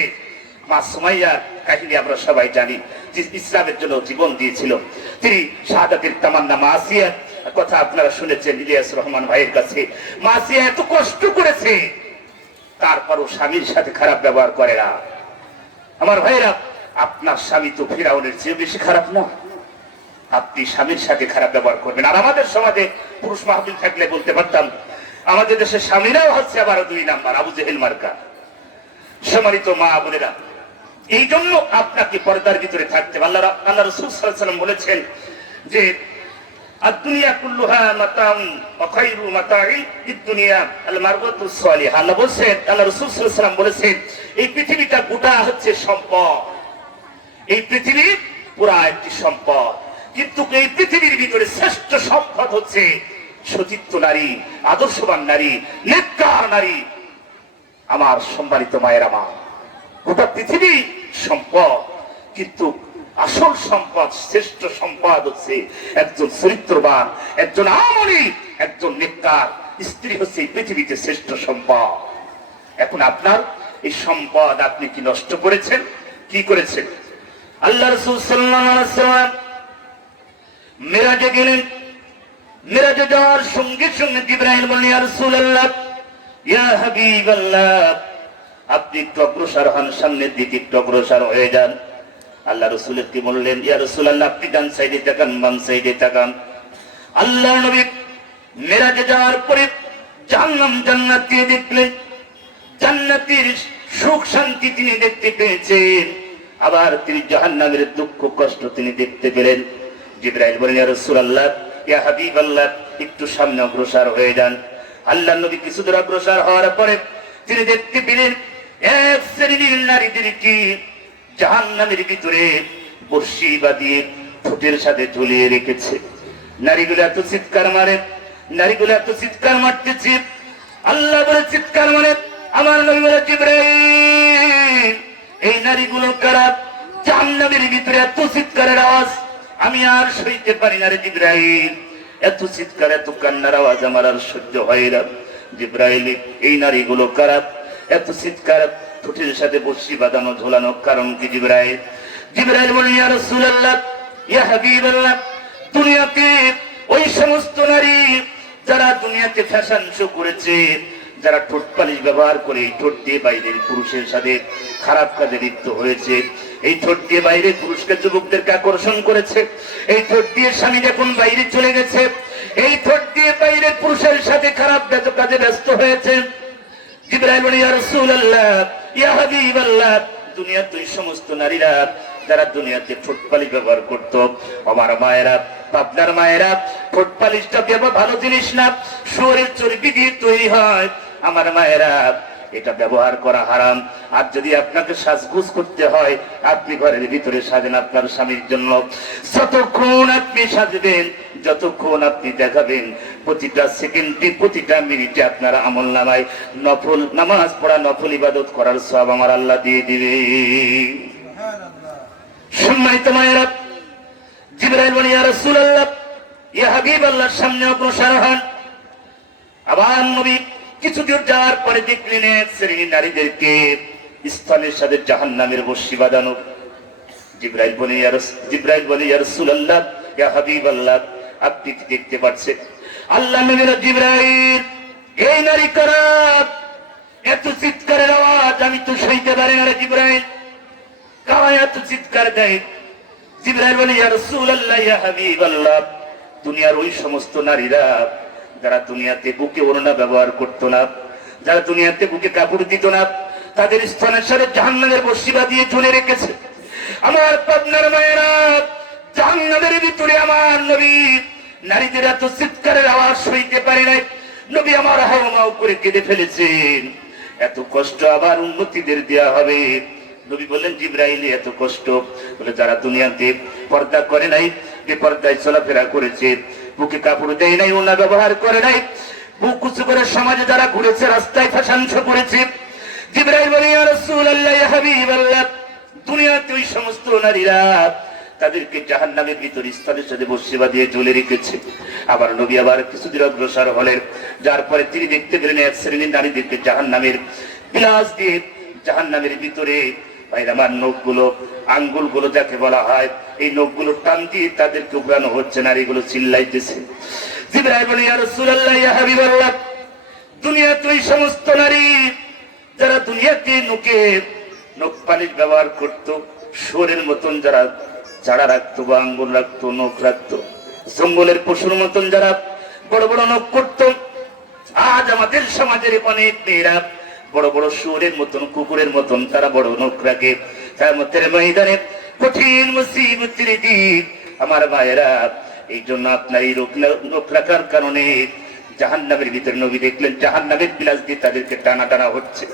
মা সুমাইয়ার কাহিনী আমরা সবাই জানি, যে ইসলামের জন্য জীবন দিয়েছিল। তিনি শাহাদাতের তামান্না মা আসিয়ার কথা আপনারা শুনেছেন ইলিয়াস রহমান ভাইয়ের কাছে। মা আসিয়া এত কষ্ট করেছে, তারপরও স্বামীর সাথে খারাপ ব্যবহার করে না। আমার ভাইয়েরা, আপনার স্বামী তো ফিরাউনের চেয়ে বেশি খারাপ না, আপনি স্বামীর সাথে খারাপ ব্যবহার করবেন। আর আমাদের সমাজে পুরুষ মাহফিল থাকলে বলতে পারতাম, আমাদের দেশে স্বামীরাও হচ্ছে আবার 2 নাম্বার, আবু জেহেল মার্কা। সম্মানিত মা বোনেরা, এই জন্য আপনাকে পর্দার ভিতরে থাকতে হবে। আল্লাহ রাসূল সাল্লাল্লাহু আলাইহি ওয়াসাল্লাম বলেছেন যে আদ-দুনিয়া কুল্লুহা মাতাউন ওয়া খায়রু মাতাই ইদ-দুনিয়া আল-মারওয়াতু সালিহা। আল্লাহ বলেছেন, আল্লাহ রাসূল সাল্লাল্লাহু আলাইহি ওয়াসাল্লাম বলেছেন, এই পৃথিবীটা গোটা হচ্ছে সম্পদ, এই পৃথিবী পুরা একটি সম্পদ, কিন্তু এই পৃথিবীর ভিতরে শ্রেষ্ঠ সম্পদ হচ্ছে সতীত্ব নারী, আদর্শবান নারী, নেককার নারী। আমার সম্মানিত মায়েরা, মা, গোটা পৃথিবী সম্পদ, কিন্তু আসল সম্পদ, শ্রেষ্ঠ সম্পদ হচ্ছে একজন চরিত্রবান, একজন আমলি, একজন নেককার স্ত্রী হচ্ছে এই পৃথিবীতে শ্রেষ্ঠ সম্পদ। এখন আপনার এই সম্পদ আপনি কি নষ্ট করেছেন? কি করেছেন? আল্লাহ রাসূল সাল্লাল্লাহু আলাইহি ওয়াসাল্লাম মিরাজে গেলেন। মিরাজে যাওয়ার সঙ্গে সঙ্গে জিবরাইল বললেন, ইয়া রাসূলুল্লাহ, ইয়া হাবিবাল্লাহ, আপনি একটু অগ্রসর হন, সামনের দিকে একটু অগ্রসর হয়ে যান। আল্লাহ রাসূলের কি বললেন, ইয়া রাসূলুল্লাহ, আপনি ডান সাইডে তাকান, বাম সাইডে তাকান। আল্লাহ নবী মিরাজে যাওয়ার পরে জাহান্নাম জান্নাতকে দেখলেন, জান্নাতের সুখ শান্তি তিনি দেখতে পেয়েছেন, আবার তিনি জাহান্নামের দুঃখ কষ্ট তিনি দেখতে পেলেন। জিবরাইল বলেন, ইয়া রাসূলুল্লাহ, ইয়া হাবিবাল্লাহ, একটু সামনে অগ্রসর হয়ে যান। আল্লাহ নবী কিছু দূর অগ্রসর হওয়ার পরে তিনি দেখতে পেলেন এক শ্রেণীর নারীদেরকে জাহান্নামের ভিতরে বর্শি বাঁধিয়ে ঠোঁটের সাথে ঝুলিয়ে রেখেছে। নারীগুলো এত চিৎকার মারে, নারীগুলো এত চিৎকার মারতেছে। আল্লাহ বলে চিৎকার মারে, আমার নবী বলে, জিবরাইল, এই নারীগুলো কারা? জাহান্নামের ভিতরে এত চিৎকারের আওয়াজ আমি আর সইতে পারি না রে জিবরাইল, এত চিৎকার, এত কান্নার আওয়াজ আমার আর সহ্য হয় না। জিবরাইল, এই নারীগুলো কারা? এত চিৎকার, ঠোঁটের সাথে বর্শি বাঁধানো, ঝোলানো, কারণ কি জিবরাইল? জিবরাইল বলেন, ইয়া রাসূলুল্লাহ, ইয়া হাবিবাল্লাহ, দুনিয়াতে ওই সমস্ত নারী যারা দুনিয়াতে ফ্যাশন শো করেছে, যারা ঠোঁট পালিশ ব্যবহার করে ঠোঁট দিয়ে বাইরের পুরুষের সাথে খারাপ কাজে লিপ্ত হয়েছে, এই ঠোঁট দিয়ে বাইরে পুরুষকে, যুবকদেরকে আকর্ষণ করেছে, এই ঠোঁট দিয়ে স্বামী যখন বাইরে চলে গেছে, এই ঠোঁট দিয়ে বাইরে পুরুষের সাথে খারাপ কাজে ব্যস্ত হয়েছে। জিবরাইল বলে, ইয়া রাসূলুল্লাহ, ইয়া হাবিবাল্লাহ, দুনিয়াতে ওই সমস্ত নারীরা যারা দুনিয়াতে ঠোঁট পালিশ ব্যবহার করতো, আমার মায়েরা, আপনার মায়েরা, ঠোঁট পালিশটা ভালো জিনিস না, শুয়োরের চর্বি দিয়ে তৈরি হয়। আমার মায়েরা, এটা ব্যবহার করা হারাম। আর যদি আপনাকে সাজগুজ করতে হয়, আপনি ঘরের ভিতরে সাজেন আপনার স্বামীর জন্য। যতক্ষণ আপনি সাজবেন, যতক্ষণ আপনি দেখাবেন, প্রতিটা সেকেন্ডে, প্রতিটা মিনিটে আপনার আমল নামায় নফল নামাজ পড়া, নফল ইবাদত করার সওয়াব আমার আল্লাহ দিয়ে দিবে। সম্মানিত মায়েরা, জিবরাইল বলে, ইয়া রাসূলুল্লাহ, ইয়া হাবিবাল্লাহ, সামনে অগ্রসর হন। আবার নবী কিছু দূর যাওয়ার পরে দেখলেন এক শ্রেণীর নারীদেরকে স্থলের সাথে জাহান্নামের বর্শি বাঁধানো। জিবরাইল বলে, ইয়া রাসূলুল্লাহ, ইয়া হাবিবাল্লাহ, আপনি কি দেখতে পাচ্ছেন? আল্লাহ নবী বলেন, জিবরাইল, এই নারী কারা? এত চিৎকারের আওয়াজ আমি তো সইতে পারি না রে জিবরাইল, কারা এত চিৎকার দেয়? জিবরাইল বলে, ইয়া রাসূলুল্লাহ, ইয়া হাবিবাল্লাহ, দুনিয়ার ওই সমস্ত নারীরা যারা দুনিয়াতে বুকে ওড়না ব্যবহার করতো না, যারা দুনিয়াতে বুকে কাপড় দিত না, তাদের স্তনের সাথে জাহান্নামের বর্ষি বাঁধিয়ে ঝুলে রেখেছে। আমার পাবনার মায়েরা, জাহান্নামের ভিতরে আমার নবী নারীদের এত চিৎকারের আওয়াজ সইতে পারে নাই। নবী আমার হাওমাও করে কেঁদে ফেলেছেন। এত কষ্ট আবার উন্নতিদের দেয়া হবে। নবী বললেন, জিবরাইল এত কষ্ট বলে যারা দুনিয়াতে পর্দা করে নাই, বেপর্দায় চলাফেরা করেছে, বুকে কাপড় দেয় নাই, ওনা ব্যবহার করে নাই, বুক উঁচু করে সমাজে যারা ঘুরেছে, রাস্তায় ফ্যাশন শো করেছে, জিবরাইল বলে, ইয়া রাসূলুল্লাহ, ইয়া হাবিবাল্লাহ, দুনিয়াতে ওই সমস্ত নারীরা তাদেরকে জাহান্নামের ভিতর স্তনের সাথে বর্ষি বাঁধিয়ে ঝুলে রেখেছে। আবার নবী আবার কিছুদিন অগ্রসর হলেন, যার পরে তিনি দেখতে পেলেন এক শ্রেণীর নারীদেরকে জাহান্নামের বিলাস দিয়ে জাহান্নামের ভিতরে আমার নখগুলো, আঙ্গুলগুলো যাকে বলা হয়, এই নখগুলো টান দিয়ে তাদেরকে উড়ানো হচ্ছে, নারীগুলো চিল্লাইতেছে। জিবরাইল বলে, ইয়া রাসূলুল্লাহ, ইয়া হাবিবাল্লাহ, দুনিয়াতে ওই সমস্ত নারী যারা দুনিয়াতে নখ পালিশ ব্যবহার করত, শুয়োরের মতন যারা চাড়া রাখতো বা আঙ্গুল রাখতো, নখ রাখতো, জঙ্গলের পশুর মতন যারা বড় বড় নখ করত, আজ আমাদের সমাজের অনেক মেয়েরা বড় বড় শুয়োরের মতন, কুকুরের মতন তারা বড় নখ রাখে। কিয়ামতের ময়দানে কঠিন মুসিবতের দিন আমার ভাইয়েরা, এই জন্য আপনার এই নখ রাখার কারণে জাহান্নামের ভিতরে নবী দেখলেন জাহান্নামের বিলাস দিয়ে তাদেরকে টানা টানা হচ্ছে।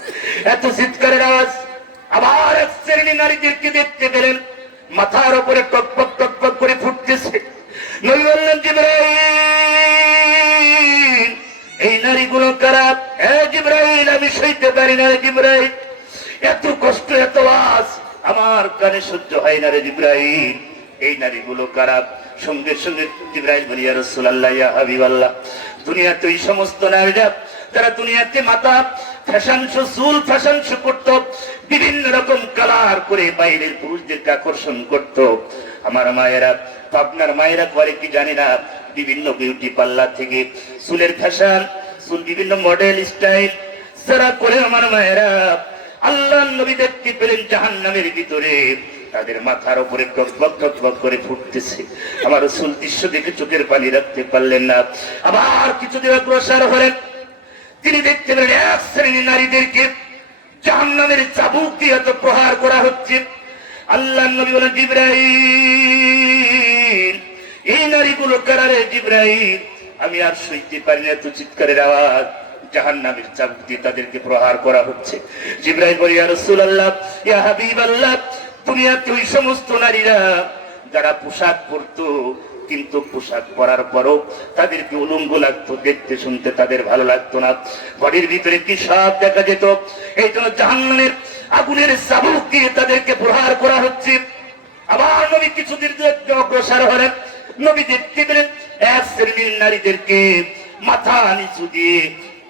এত চিৎকারের আওয়াজ। আবার এক শ্রেণী নারীদেরকে দেখতে পেলেন মাথার উপরে টকপক টকপক করে ফুটতেছে। নবী বললেন, জিবরাইল, এই নারীগুলো কারা? জিবরাইল, আমি সইতে পারি না রে জিবরাইল, এত কষ্ট, এত আওয়াজ আমার কানে সহ্য হয় না রে জিবরাইল, এই নারীগুলো কারা? সঙ্গে সঙ্গে জিবরাইল বলে, ইয়া রাসূলুল্লাহ, ইয়া হাবিবাল্লাহ, দুনিয়াতে ওই সমস্ত নারীরা যারা দুনিয়াতে মাথা ফ্যাশন শো, চুল ফ্যাশন শো করত, বিভিন্ন রকম কালার করে বাইরের পুরুষদেরকে আকর্ষণ করত। আমার মায়েরা, আপনার মায়েরা করে কি জানি না, বিভিন্ন বিউটি পার্লার থেকে চুলের ফ্যাশন, চুল বিভিন্ন মডেল স্টাইল যারা করে, আমার মায়েরা আল্লাহ নবী দেখতে পেলেন জাহান্নামের ভিতরে তাদের মাথার উপরে টকবক টকবক করে ফুটতেছে। আমার রাসূল দৃশ্য দেখে চোখের পানি রাখতে পারলেন না। আবার কিছুদিন অগ্রসর হলেন, তিনি দেখতে পেলেন এক শ্রেণীর নারীদেরকে জাহান্নামের চাবুক দিয়ে এত প্রহার করা হচ্ছে। আল্লাহ নবী বলেন, জিবরাইল, এই নারীগুলো কারা রে জিবরাইল? আমি আর সইতে পারি না, এত চিৎকারের আওয়াজ, জাহান্নামের চাবুক দিয়ে তাদেরকে প্রহার করা হচ্ছে। জিবরাইল বলে, ইয়া রাসূলুল্লাহ, ইয়া হাবিবাল্লাহ, দুনিয়াতে ওই সমস্ত নারীরা যারা পোশাক পরতো, কিন্তু পোশাক পরার পরও তাদেরকে উলঙ্গ লাগতো, দেখতে শুনতে তাদের ভালো লাগতো না, ঘরের ভিতরে কি সব দেখা যেত। এই জন্য জাহান্নামের আগুনের চাবুক দিয়ে তাদেরকে প্রহার করা হচ্ছে। আবার নবী কিছুদিন অগ্রসর হলেন, নবী দেখতে পেলেন এক শ্রেণীর নারীদেরকে মাথা নিচু দিয়ে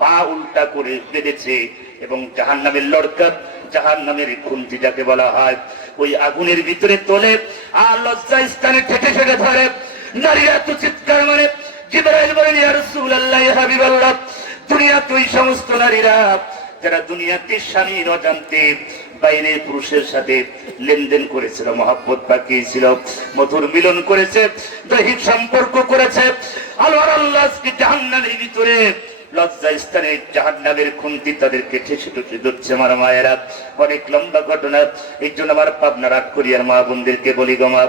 পা উল্টা করে বেঁধেছে এবং জাহান্নামের লড়কা, জাহান্নামের খুন্তি যাকে বলা হয়, ওই আগুনের ভিতরে তোলে আর লজ্জা স্থানে ঠেকে ঠেকে ধরে। নারীরা তো চিৎকার মানে। জিবরাইল বলেন, ইয়া রাসূলুল্লাহ, ইয়া হাবিবাল্লাহ, দুনিয়াতে ওই সমস্ত নারীরা যারা দুনিয়াতে স্বামীর অজান্তে বাইরের পুরুষের সাথে লেনদেন করেছিল, মহব্বত পাকিয়েছিল, মধুর মিলন করেছে, দৈহিক সম্পর্ক করেছে, আল্লাহকে জাহান্নামের ভিতরে লজ্জা স্থানে জাহান্নামের খুন্তি তাদেরকে ঠেসে ঠেসে ধরছে। আমার মায়েরা, অনেক লম্বা ঘটনা। এই জন্য আমার পাবনার আটকরিয়ার মা বোনদেরকে বলি, গমা,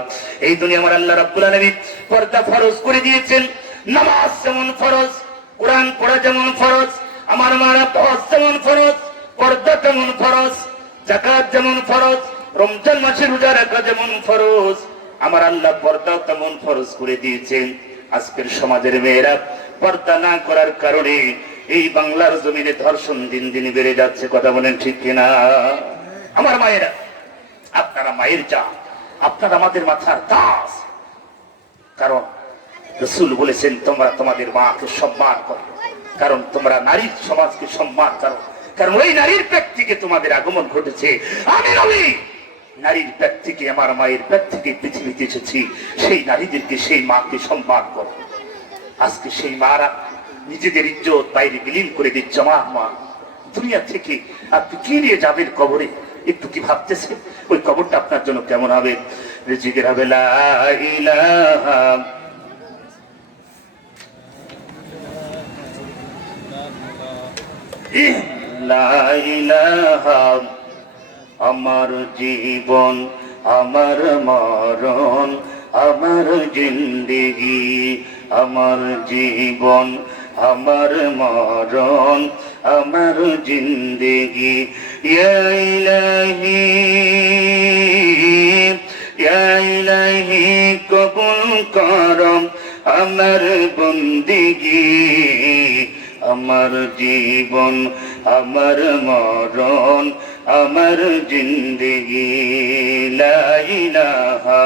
এই দুনিয়া আমার আল্লাহ রাব্বুল আলামিন পর্দা ফরজ করে দিয়েছেন। নামাজ যেমন ফরজ, কোরআন পড়া যেমন ফরজ, আমার মারা হজ যেমন ফরজ, পর্দা তেমন ফরজ, যাকাত যেমন ফরজ, রমজান মাসে রোজা রাখা যেমন ফরজ, আমার আল্লাহ পর্দাও তেমন ফরজ করে দিয়েছেন। আজকের সমাজের মেয়েরা পর্দা না করার কারণে এই বাংলার জমিনে ধর্ষণ দিন দিন বেড়ে যাচ্ছে। কথা বলেন ঠিক কিনা? আমার মায়েরা, আপনারা মায়ের যা, আপনারা আমাদের মাথার তাজ। কারণ রাসূল বলেছেন, তোমরা তোমাদের মাকে সম্মান করো, কারণ তোমরা নারীর সমাজকে সম্মান করো, কারণ ওই নারীর পেট থেকে তোমাদের আগমন ঘটেছে। আমি নবী নারীর পেট থেকে, আমার মায়ের পেট থেকে পৃথিবীতে এসেছি। সেই নারীদেরকে, সেই মাকে সম্মান করো। আজকে সেই মারা নিজেদের ইজ্জত বাইরে বিলীন করে দিচ্ছে। আমার মা, দুনিয়া থেকে আপনি কি নিয়ে যাবেন কবরে? একটু কি ভাবতেছেন ওই কবরটা আপনার জন্য কেমন হবে? রিজিকের হবে লা ইলাহা লা ইলাহা আমার জীবন আমার মরণ আমার জিন্দেগি আমার জীবন আমার মরণ আমার জিন্দেগি ইয়া ইলাহি ইয়া ইলাহি কবুল করম আমার বন্দেগি আমার জীবন আমার মরণ আমার জিন্দেগি লা ইলাহা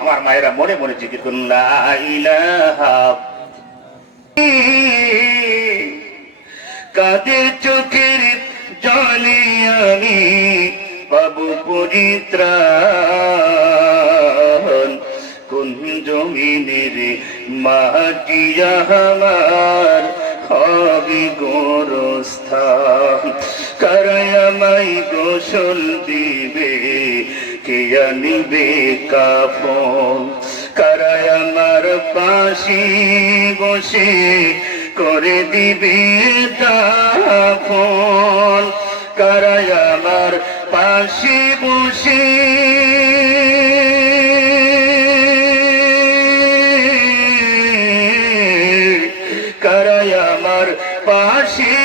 আমার মায়েরা মনে মনে জিকির করুন লা ইলাহা কাদের চোখের জলে আমি পাবো পরিত্রাণ কোন জমিনের মাটি আমার হবে গোরস্থান কারায় আমায় গোসল দিবে কে আনিবে কাফন কারায় আমার পাশে বসে করে দিবে দাফন কারায় আমার পাশে বসে কারায় আমার পাশে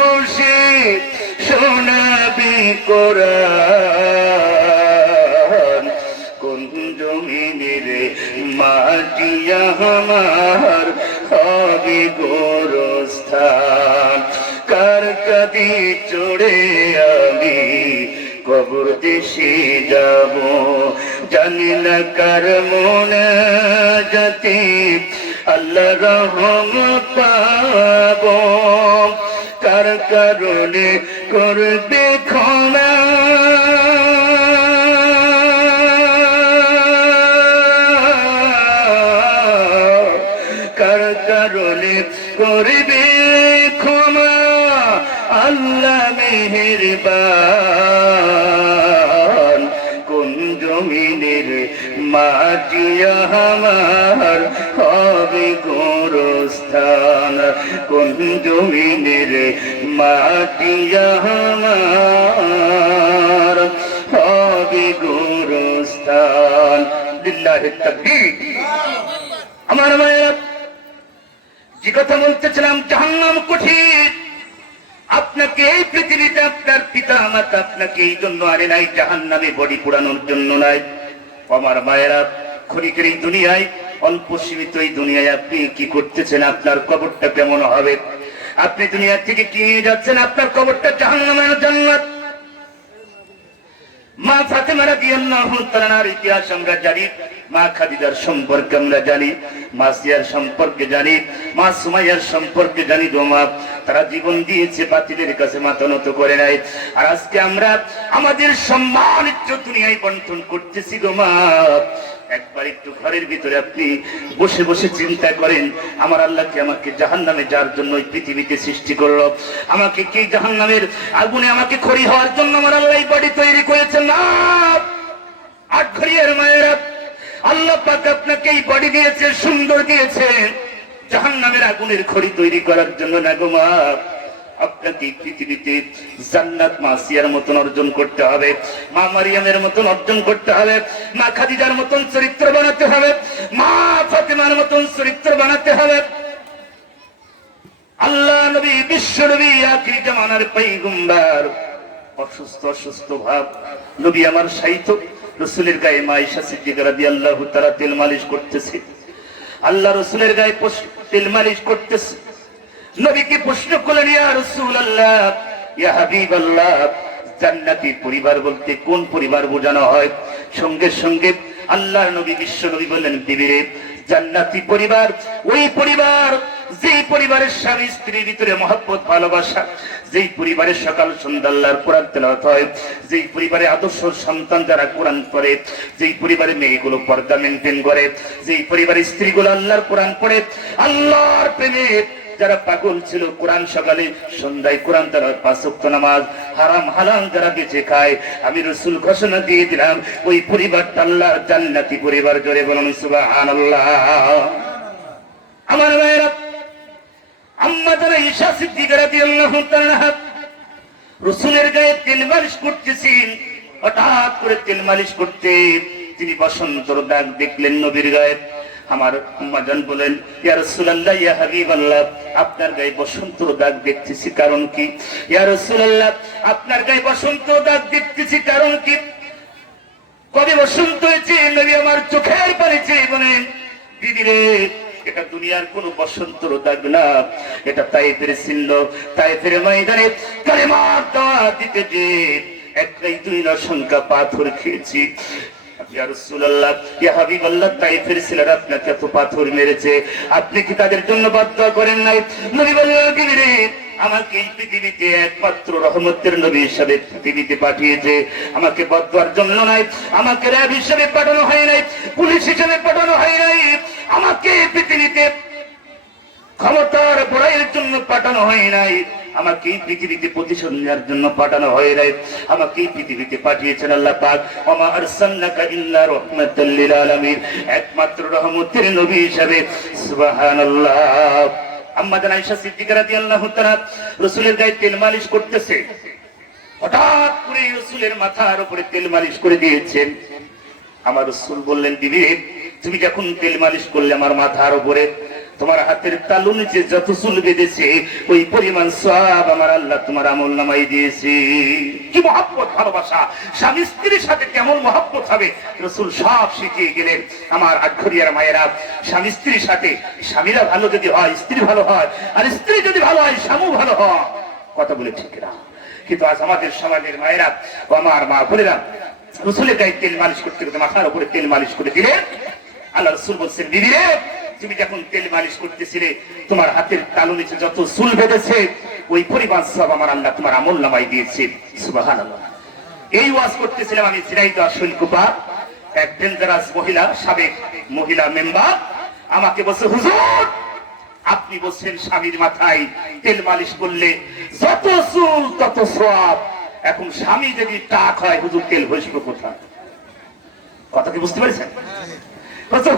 বসে শোনাবি কোরআন কোন জমিনের মাটি আমার হবে গোরস্থান কার কাঁধে চড়ে আমি কবর দেশে যাব জানি না কার মনে যাতে আল্লাহ রহমত পাব কার কারণে করবে ক্ষমা কার কারণে করবে ক্ষমা আল্লাহ মেহেরবান কোন জমিনের মাটি আমার হবে গোরস্থান কোন জমিনের মাটি আমার হবে গোরস্থান লিল্লাহি তাকবীর আমার মায়েরা যে কথা বলতেছিলাম জাহান্নাম কঠিন আপনাকে এই পৃথিবীতে আপনার পিতা মাতা আপনাকে এই জন্য আনে নাই জাহান্নামে বডি পোড়ানোর জন্য নাই আমার মায়েরা ক্ষণিকের এই দুনিয়ায় অল্প সীমিত এই দুনিয়ায় আপনি কি করতেছেন আপনার কবরটা কেমন হবে আপনি দুনিয়া থেকে কি নিয়ে যাচ্ছেন আপনার কবরটা জাহান্নামের জান্নাত মা ফাতেমা রাদিয়াল্লাহু তাআলার ইতিহাস আমরা জানি মা খাদিজার সম্পর্কে আমরা জানি মা সিয়ার সম্পর্কে জানি মা সুমাইয়ার সম্পর্কে জানি দোমা তারা জীবন দিয়েছে বাতিলের কাছে মাথা নত করে নাই আর আজকে আমরা আমাদের সম্মানিত দুনিয়ায় বন্টন করতেছি দোমা একবার একটু ঘরের ভিতরে আপনি বসে বসে চিন্তা করেন আমার আল্লাহকে আমাকে জাহান্নামে যার জন্য এই পৃথিবীতে সৃষ্টি করলো আমাকে কি জাহান্নামের আগুনে আমাকে খড়ি হওয়ার জন্য আমার আল্লাহ এই বাড়ি তৈরি করেছেন না আট ঘরিয়ার মায়েরা আল্লাহ পাক আপনাকে এই বডি দিয়েছে সুন্দর দিয়েছে জাহান্নামের আগুনের খড়ি তৈরি করার জন্য না গো মা আপনাকে পৃথিবীতে জান্নাত মা সিয়ার মতন অর্জন করতে হবে মা মারিয়ামের মতন অর্জন করতে হবে মা খাদিজার মতন চরিত্র বানাতে হবে মা ফাতেমার মতন চরিত্র বানাতে হবে আল্লাহ নবী বিশ্ব নবী আখির জামানার পয়গম্বর অসুস্থ ভাব নবী আমার সাহিত্য রাসূলের গায়ে মা আয়েশা সিদ্দিকা রাদিয়াল্লাহু তাআলা তেল মালিশ করতেছে আল্লাহ রাসূলের গায়ে তেল মালিশ করতেছে নবীকে প্রশ্ন করলেন ইয়া রাসূলুল্লাহ ইয়া হাবিবাল্লাহ জান্নাতি পরিবার বলতে কোন পরিবার বোঝানো হয় সঙ্গে সঙ্গে আল্লাহর নবী বিশ্ব নবী বললেন বিবিরে জান্নাতি পরিবার ওই পরিবার যেই পরিবারের স্বামী স্ত্রীর ভিতরে মহব্বত ভালোবাসা যেই পরিবারের সকাল সন্ধ্যা আল্লাহর কোরআন তেলাওয়াত হয় যেই পরিবারে আদর্শ সন্তান যারা কোরআন পড়ে যেই পরিবারে মেয়েগুলো পর্দা মেনটেন করে যেই পরিবারে স্ত্রীগুলো আল্লাহর কোরআন পড়ে আল্লাহর প্রেমে যারা পাগল ছিল কোরআন সকালে সন্ধ্যায় কোরআন তেলাওয়াত 5 ওয়াক্ত নামাজ হারাম হালাল যারা বেঁচে খায়, আমি রাসূল ঘোষণা দিয়ে দিলাম ওই পরিবারটা আল্লাহর জান্নাতি পরিবার। জোরে বলুন সুবহানাল্লাহ। আমার ভাইরা, আম্মা জানা ঈশা সিদ্দিকা রাদিয়াল্লাহু তাআলা রাসূলের গায়ে তেল মালিশ করতেছেন। হঠাৎ করে তেল মালিশ করতে তিনি বসন্তর দাগ দেখলেন নবীর গায়ে। আমার আম্মা জান বলেন, ইয়া রাসূলুল্লাহ, ইয়া হাবিবাল্লাহ, আপনার গায়ে বসন্তর দাগ দেখতেছি, কারণ কি? ইয়া রাসূলুল্লাহ, আপনার গায়ে বসন্তর দাগ দেখতেছি, কারণ কি? কবে বসন্ত হয়েছে? নবী আমার চোখের পানি চেয়ে বলেন, বিবি রে, এটা দুনিয়ার কোন বসন্তর দাগ না, এটা তায়েফের ছিল। তায়েফের ময়দানে কালেমার দাওয়াত দিতে যে একটাই দুই না সংখ্যা পাথর খেয়েছি। ইয়া রাসূলুল্লাহ, ইয়া হাবিবাল্লাহ, তায়েফের ছেলেরা আপনাকে এত পাথর মেরেছে, আপনি কি তাদের জন্য বদদোয়া করেন নাই? নবী বললেন, বিবি রে, আমাকে এই পৃথিবীতে একমাত্র রহমতের নবী হিসাবে পৃথিবীতে পাঠিয়েছে, আমাকে বদদোয়ার জন্য নাই, আমাকে র‍্যাব হিসেবে পাঠানো হয় নাই, পুলিশ হিসেবে পাঠানো হয় নাই, আমাকে পৃথিবীতে ক্ষমতার বড়াইয়ের জন্য পাঠানো হয় নাই, আমাকে এই পৃথিবীতে প্রতিশোধ নেওয়ার জন্য পাঠানো হয় নাই, আমাকে এই পৃথিবীতে পাঠিয়েছেন আল্লাহ পাক। ওমা আরসালনাকা ইল্লা রাহমাতাল লিল আলামিন, একমাত্র রহমতের নবী হিসেবে। সুবহানাল্লাহ। আম্মা জান আয়েশা সিদ্দিকা রাদিয়াল্লাহু তাআলা রাসূলের গায়ে তেল মালিশ করতেছে। হঠাৎ করে রাসূলের মাথার উপরে তেল মালিশ করে দিয়েছেন। আমার রাসূল বললেন, বিবি, তুমি যখন তেল মালিশ করলে আমার মাথার উপরে, তোমার হাতের তালু নিচে যত চুল বেঁধেছে ওই পরিমাণ সওয়াব আমার আল্লাহ তোমার আমলনামায় দিয়েছে। কি মহব্বত, ভালোবাসা! স্বামী স্ত্রীর সাথে কেমন মহব্বত হবে রাসূল সব শিখিয়ে গেলেন। আমার আটঘরিয়ার মায়েরা, স্বামী স্ত্রীর সাথে স্বামীরা ভালো যদি হয়, স্ত্রী ভালো হয়, আর স্ত্রী যদি ভালো হয়, স্বামী ভালো হয়। কথা বলে ঠিক না? কিন্তু আজ আমাদের সমাজের মায়েরা ও আমার মা বোনেরা রাসূলের গায়ে তেল মালিশ করতে করতে মাথার উপরে তেল মালিশ করে দিলেন। আল্লাহ রাসূল বলছেন, বিবি রে, তুমি যখন তেল মালিশ করতেছিলে তোমার হাতের তালু নিচে যত চুল বেঁধেছে ওই পরিমাণ সওয়াব আমার আল্লাহ তোমার আমলনামায় দিয়েছে। সুবহানাল্লাহ। এই ওয়াজ করতেছিলাম আমি ঝিনাইদহ শৈলকুপা। এক ডেঞ্জারাস মহিলা, সাবেক মহিলা মেম্বার আমাকে বলছে, হুজুর, আপনি বলছেন স্বামীর মাথায় তেল মালিশ করলে যত চুল তত সওয়াব, এখন স্বামী যদি টাক হয় হুজুর তেল ঘষবে কোথায়? কথা কি বুঝতে পেরেছেন?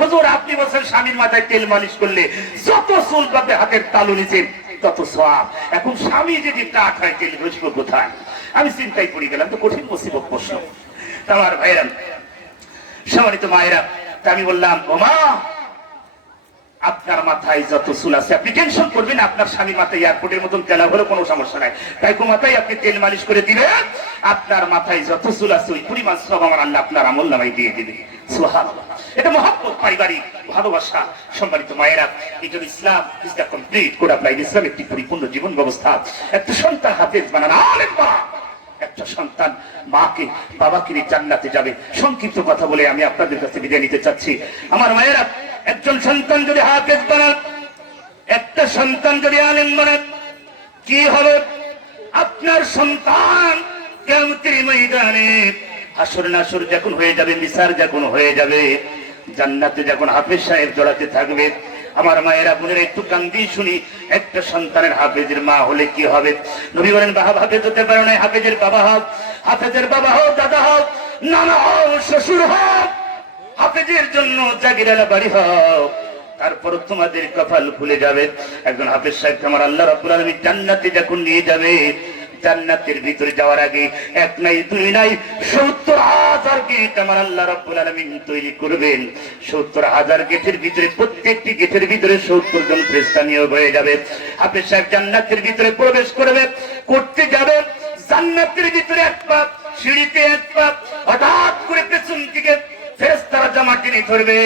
হুজুর, আপনি বলছেন স্বামীর মাথায় তেল মালিশ করলে যত চুল পাবে হাতের তালু নিচে তত সওয়াব, এখন স্বামী যদি টাক হয় তেল ঘষবে কোথায়? আমি চিন্তায় পড়ে গেলাম, তো কঠিন মুসিবত প্রশ্ন। আমার ভাইরা, সম্মানিত মায়েরা, আমি বললাম, ও মা, আপনার মাথায় যত চুল আছে আপনি টেনশন করবেন, আপনার স্বামীর মাথায় এয়ারপোর্টের মতন তেলা হলে কোনো সমস্যা নাই, তাই মাথায় আপনি তেল মালিশ করে দিবেন, আপনার মাথায় যত চুল আছে ওই পরিমাণ সব আমার আল্লাহ আপনার আমলনামায় দিয়ে দিবে। সুবহানাল্লাহ। এটা মহব্বত, পারিবারিক ভালোবাসা। সম্মানিত মায়েরা, এই জন্য Islam is the complete code of life. ইসলাম একটি পরিপূর্ণ জীবন ব্যবস্থা। একটা সন্তান হাফেজ বানানো, আলেম বানানো, একটা সন্তান মাকে বাবাকে নিয়ে জান্নাতে যাবে। সংক্ষিপ্ত কথা বলে আমি আপনাদের কাছে বিদায় নিতে চাচ্ছি। আমার মায়েরা, একজন সন্তান যদি হাফেজ বানান, একটা সন্তান যদি আলেম বানান, কি হবে? আপনার সন্তান কিয়ামতের ময়দানে হাসর নাসর যখন হয়ে যাবে, মিসার যখন হয়ে যাবে, জান্নাতে যখন হাফেজ সাহেব জড়াতে থাকবে, আমার মায়েরা বোনেরা একটু কান দিয়ে শুনি, একটা সন্তানের হাফেজের মা হলে কি হবে? নবী বলেন, হাফেজ হতে পারে না, হাফেজের বাবা হোক, হাফেজের বাবা হোক, দাদা হোক, নানা হোক, শ্বশুর হোক, হাফেজের জন্য জাগিরালা বাড়ি হোক, তারপর তোমাদের কপাল খুলে যাবে। একজন হাফেজ সাহেবকে আমার আল্লাহ রাব্বুল আলামিন জান্নাতে যখন নিয়ে যাবে, জান্নাতের ভিতরে যাওয়ার আগে এক নাই দুই নাই ৭০,০০০ গেট আমার আল্লাহ রাব্বুল আলামিন তৈরি করবেন। ৭০,০০০ গেটের ভিতরে প্রত্যেকটি গেটের ভিতরে ৭০ জন ফেরেশতা নিয়োগ হয়ে যাবে। হাফেজ সাহেব জান্নাতের ভিতরে প্রবেশ করতে যাবে, জান্নাতের ভিতরে এক পা, সিঁড়িতে এক পা, হঠাৎ করে পেছন থেকে ফেরেশতারা জামা টেনে ধরবে।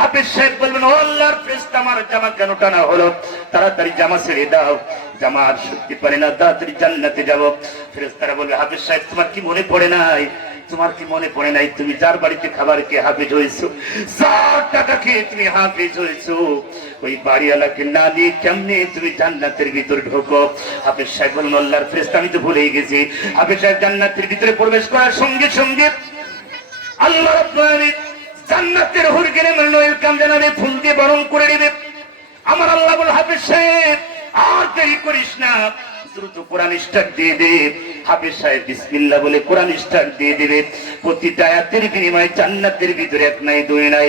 হাফেজ সাহেব বলবেন, ও আল্লাহর ফেরেশতা, আমার জামা কেন টানা হলো? তাড়াতাড়ি জামা ছেড়ে দাও, জামা আর সত্যি পারে না, তাড়াতাড়ি জান্নাতে যাবো। ফেরেশতারা বলবে, হাফেজ সাহেব, তোমার কি মনে পড়ে নাই? তোমার কি মনে পড়ে নাই তুমি যার বাড়িতে খাবার খেয়ে হাফেজ হয়েছো, ৬০ টাকা খেয়ে তুমি হাফেজ হয়েছো, ওই বাড়িওয়ালাকে না নিয়ে কেমনে তুমি জান্নাতের ভিতরে ঢোকো? হাফেজ সাহেব বললেন, আল্লাহর ফেরেশতা, আমি তো ভুলেই গেছি। হাফেজ সাহেব জান্নাতের ভিতরে প্রবেশ করার সঙ্গে সঙ্গে আল্লাহ রাব্বুল আলামিন জান্নাতের হুর গেলে ওয়েলকাম জানাবে, ফুল দিয়ে বরণ করে নেবে। আমার আল্লাহ বলে, হাফেজ সাহেব, আর দেরি করিস না, দ্রুত কোরআন স্টার্ট দিয়ে দে। হাফেজ সাহেব বিসমিল্লাহ বলে কোরআন স্টার্ট দিয়ে দেবে। প্রতিটা আয়াতের বিনিময়ে জান্নাতের ভিতরে এক নাই দুই নাই,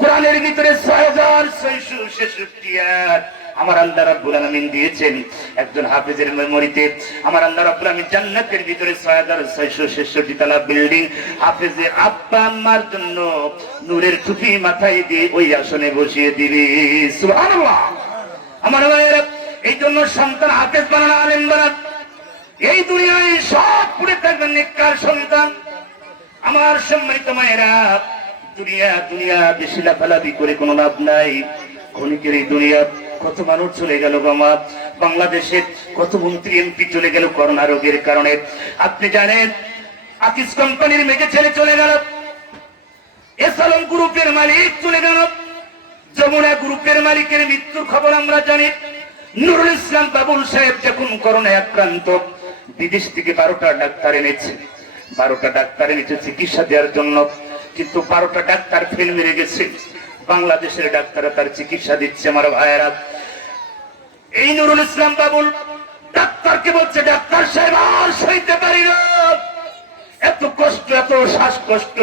কোরআনের ভিতরে 6666 আয়াত আমার আল্লাহ রাব্বুল আলামিন দিয়েছেন একজন হাফেজের মেমরিতে। আমার আল্লাহ রাব্বুল আলামিন জান্নাতের ভিতরে 6666 তলা বিল্ডিং হাফেজের আব্বা আম্মার জন্য নূরের টুপি মাথায় দিয়ে ওই আসনে বসিয়ে দিবে। সুবহানাল্লাহ। আমার ভাইয়েরা, এই জন্য সন্তান হাফেজ বানানো, আলেম বানানো। এই দুনিয়ায় সব পুড়ে থাকবেন নেককার সন্তান। আমার সম্মানিত মায়েরা, দুনিয়া দুনিয়া বেশি লাফালাফি করে কোনো লাভ নাই। ক্ষণিকের এই দুনিয়া কত মানুষ চলে গেল বাবা, বাংলাদেশে কত মন্ত্রী এমপি চলে গেল করোনা রোগের কারণে। আপনি জানেন আকিস কোম্পানির মেজে ছেলে চলে গেল, এসালম গ্রুপের মালিক চলে গেল, যমুনা গ্রুপের মালিকের মৃত্যুর খবর আমরা জানি। নুরুল ইসলাম বাবুল সাহেব যখন করোনায় আক্রান্ত, বিদেশ থেকে 12টা ডাক্তার এনেছে, 12টা ডাক্তার এনেছে চিকিৎসা দেওয়ার জন্য, কিন্তু 12টা ডাক্তার ফেল মেরে গেছে। বাংলাদেশের ডাক্তাররা তার চিকিৎসা দিচ্ছে। আমার ভাইয়েরা, এই নুরুল ইসলাম বাবুল ডাক্তারকে বলছে, ডাক্তার সাহেব আর সইতে পারি না, এত কষ্ট, এত শ্বাসকষ্ট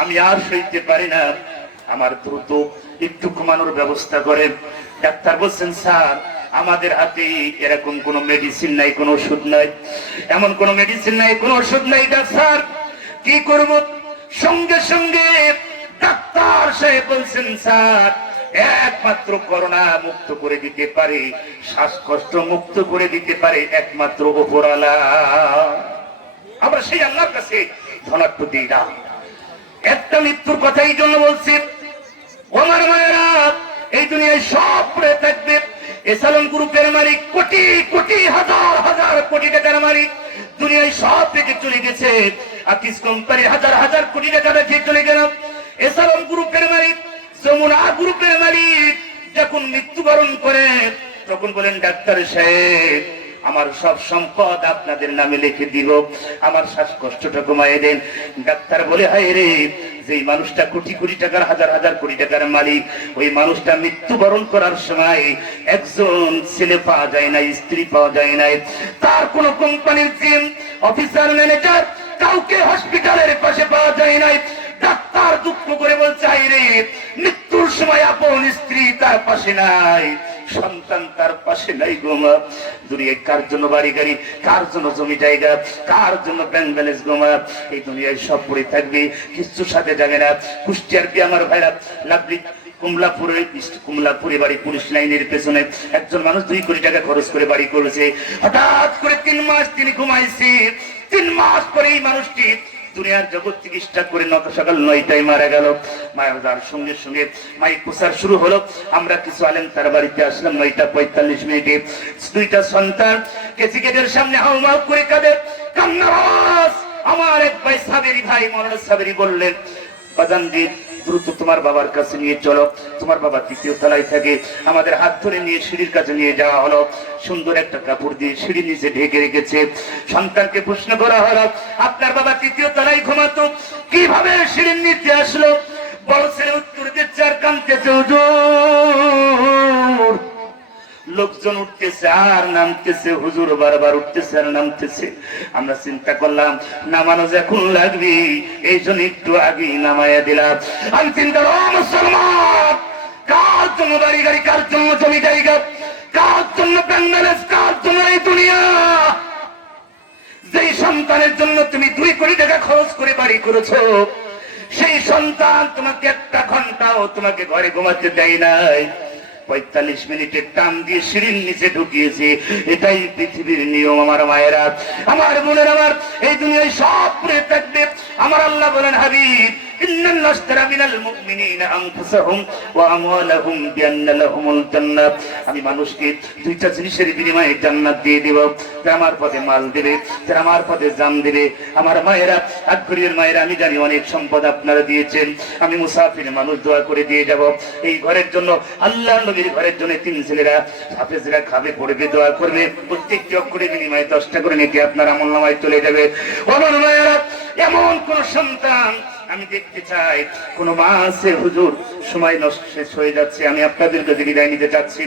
আমি আর সইতে পারি না, আমার দ্রুত একটু ঘুমানোর ব্যবস্থা করে। ডাক্তার বলছেন, স্যার আমাদের হাতে এরকম কোন মেডিসিন নাই, কোন ওষুধ নাই, এমন কোন মেডিসিন নাই, কোন ওষুধ নাই, ডাক্তার কি করব? সঙ্গে সঙ্গে ডাক্তার সাহেব বলছেন, স্যার একমাত্র করোনা মুক্ত করে দিতে পারে, শ্বাসকষ্ট মুক্ত করে দিতে পারে একমাত্র উপরওয়ালা। আমরা সেই আল্লাহর কাছে ধনাত্ম দিই না। একটা মৃত্যুর কথা এই জন্য বলছি, আমার মায়েরা, এই দুনিয়ায় সব পড়ে থাকবে। এসালম গ্রুপের মালিক কোটি কোটি হাজার হাজার কোটি টাকার মালিক, দুনিয়ায় সব থেকে চলে গেছে। আকিস কোম্পানির হাজার হাজার কোটি টাকা রেখে চলে গেল। এসালম গ্রুপের মালিক, যমুনা গ্রুপের মালিক যখন মৃত্যুবরণ করে, তখন বলেন, ডাক্তার সাহেব আমার সব সম্পদ আপনাদের নামে লিখে দিব, আমার শ্বাসকষ্টটা কমায় দেন। ডাক্তার বলে, হায় রে, যেই মানুষটা কোটি কোটি টাকার, হাজার হাজার কোটি টাকার মালিক, ওই মানুষটা মৃত্যুবরণ করার সময় একজন ছেলে পাওয়া যায় না, স্ত্রী পাওয়া যায় না, তার কোন কোম্পানির জিম অফিসার ম্যানেজার কাউকে হসপিটালের পাশে পাওয়া যায় না। ডাক্তার দুঃখ করে বলছে, হায় রে, মৃত্যুর সময় আপন স্ত্রী তার পাশে নাই, সন্তান তার পাশে নাই গোমা। দুনিয়ায় কার জন্য বাড়ি গাড়ি, কার জন্য জমি জায়গা, কার জন্য ব্যাংক ব্যালেন্স গোমা, এই দুনিয়ায় সব পড়ে থাকবে, কিছু সাথে যাবে না। কুষ্টিয়ার বি আমার ভাইরা লাভলি কুমলাপুরে বাড়ি, পুলিশ লাইনের পেছনে একজন মানুষ 2 কোটি টাকা খরচ করে বাড়ি করেছে। হঠাৎ করে 3 মাস তিনি ঘুমাইছে। 3 মাস পরে এই মানুষটি দুনিয়ার জগৎ থেকে স্টার্ট করে সকাল 9টায় মারা গেল। মারা যাওয়ার সঙ্গে সঙ্গে মাইক প্রচার শুরু হলো। আমরা কিছু আলেম তার বাড়িতে আসলাম 9:45। 2টা সন্তান কেসিকেটের সামনে হাউমাউ করে কাঁদে, কান্নার আওয়াজ। আমার এক ভাই সাবেরি ভাই মৌলানা সাবেরি বললেন, বাজানজি দ্রুত তোমার বাবার কাছে নিয়ে চলো, তোমার বাবা 3য় তলায় থাকে। আমাদের হাত ধরে নিয়ে সিঁড়ির কাছে নিয়ে যাওয়া হলো। সুন্দর একটা কাপড় দিয়ে সিঁড়ি নিচে ঢেকে রেখেছে। সন্তানকে প্রশ্ন করা হলো, আপনার বাবা 3য় তলায় ঘুমাতো, কিভাবে সিঁড়ির নিচে আসলো? বড় ছেলে উত্তর দিচ্ছে আর কাঁদতেছে, হুজুর লোকজন উঠতেছে আর নামতেছে, হুজুর বারবার উঠতেছে আর নামতেছে। আমরা চিন্তা করলাম নামানো এখন লাগবে, এই জন্য একটু আগে নামাইয়া দিলাম। আমি চিন্তা মুসলমান, কার জন্য বাড়ি গাড়ি, কার জন্য জমি জায়গা, কার জন্য ব্যাংক, কার জন্য এই দুনিয়া? যেই সন্তানের জন্য তুমি 2 কোটি টাকা খরচ করে বাড়ি করেছো, সেই সন্তান তোমাকে 1 ঘন্টাও তোমাকে ঘরে ঘুমাতে দেয় নাই। 45 মিনিটের টান দিয়ে সিঁড়ির নিচে ঢুকিয়েছে। এটাই পৃথিবীর নিয়ম। আমার মায়েরা, আমার বোনের, আমার এই দুনিয়ায় সব পড়ে থাকবে। আমার আল্লাহ বলেন, হাবিব আমি মানুষকে 2টা জিনিসের বিনিময়ে জান্নাত দিয়ে দেব। আমার পথে মাল দেবে, আমার পথে জান দেবে। আমার মায়েরা, আগ্রহের মায়েরা, আমি জানি অনেক সম্পদ আপনারা দিয়েছেন। আমি মুসাফির মানুষ, দোয়া করে দিয়ে যাব। এই ঘরের জন্য, আল্লাহ নবীর ঘরের জন্য 3 ছেলেরা হাফেজরা খাবে, পড়বে, দোয়া করবে। প্রত্যেকটি অক্ষরের বিনিময়ে 10টা করে নেকি আপনার আমলনামায় চলে যাবে। আমার মায়েরা, এমন কোন সন্তান আমি দেখতে চাই, কোন মা আছে হুজুর সময় নষ্ট শেষ হয়ে যাচ্ছে, আমি আপনাদের কাছে বিদায় নিতে চাচ্ছি।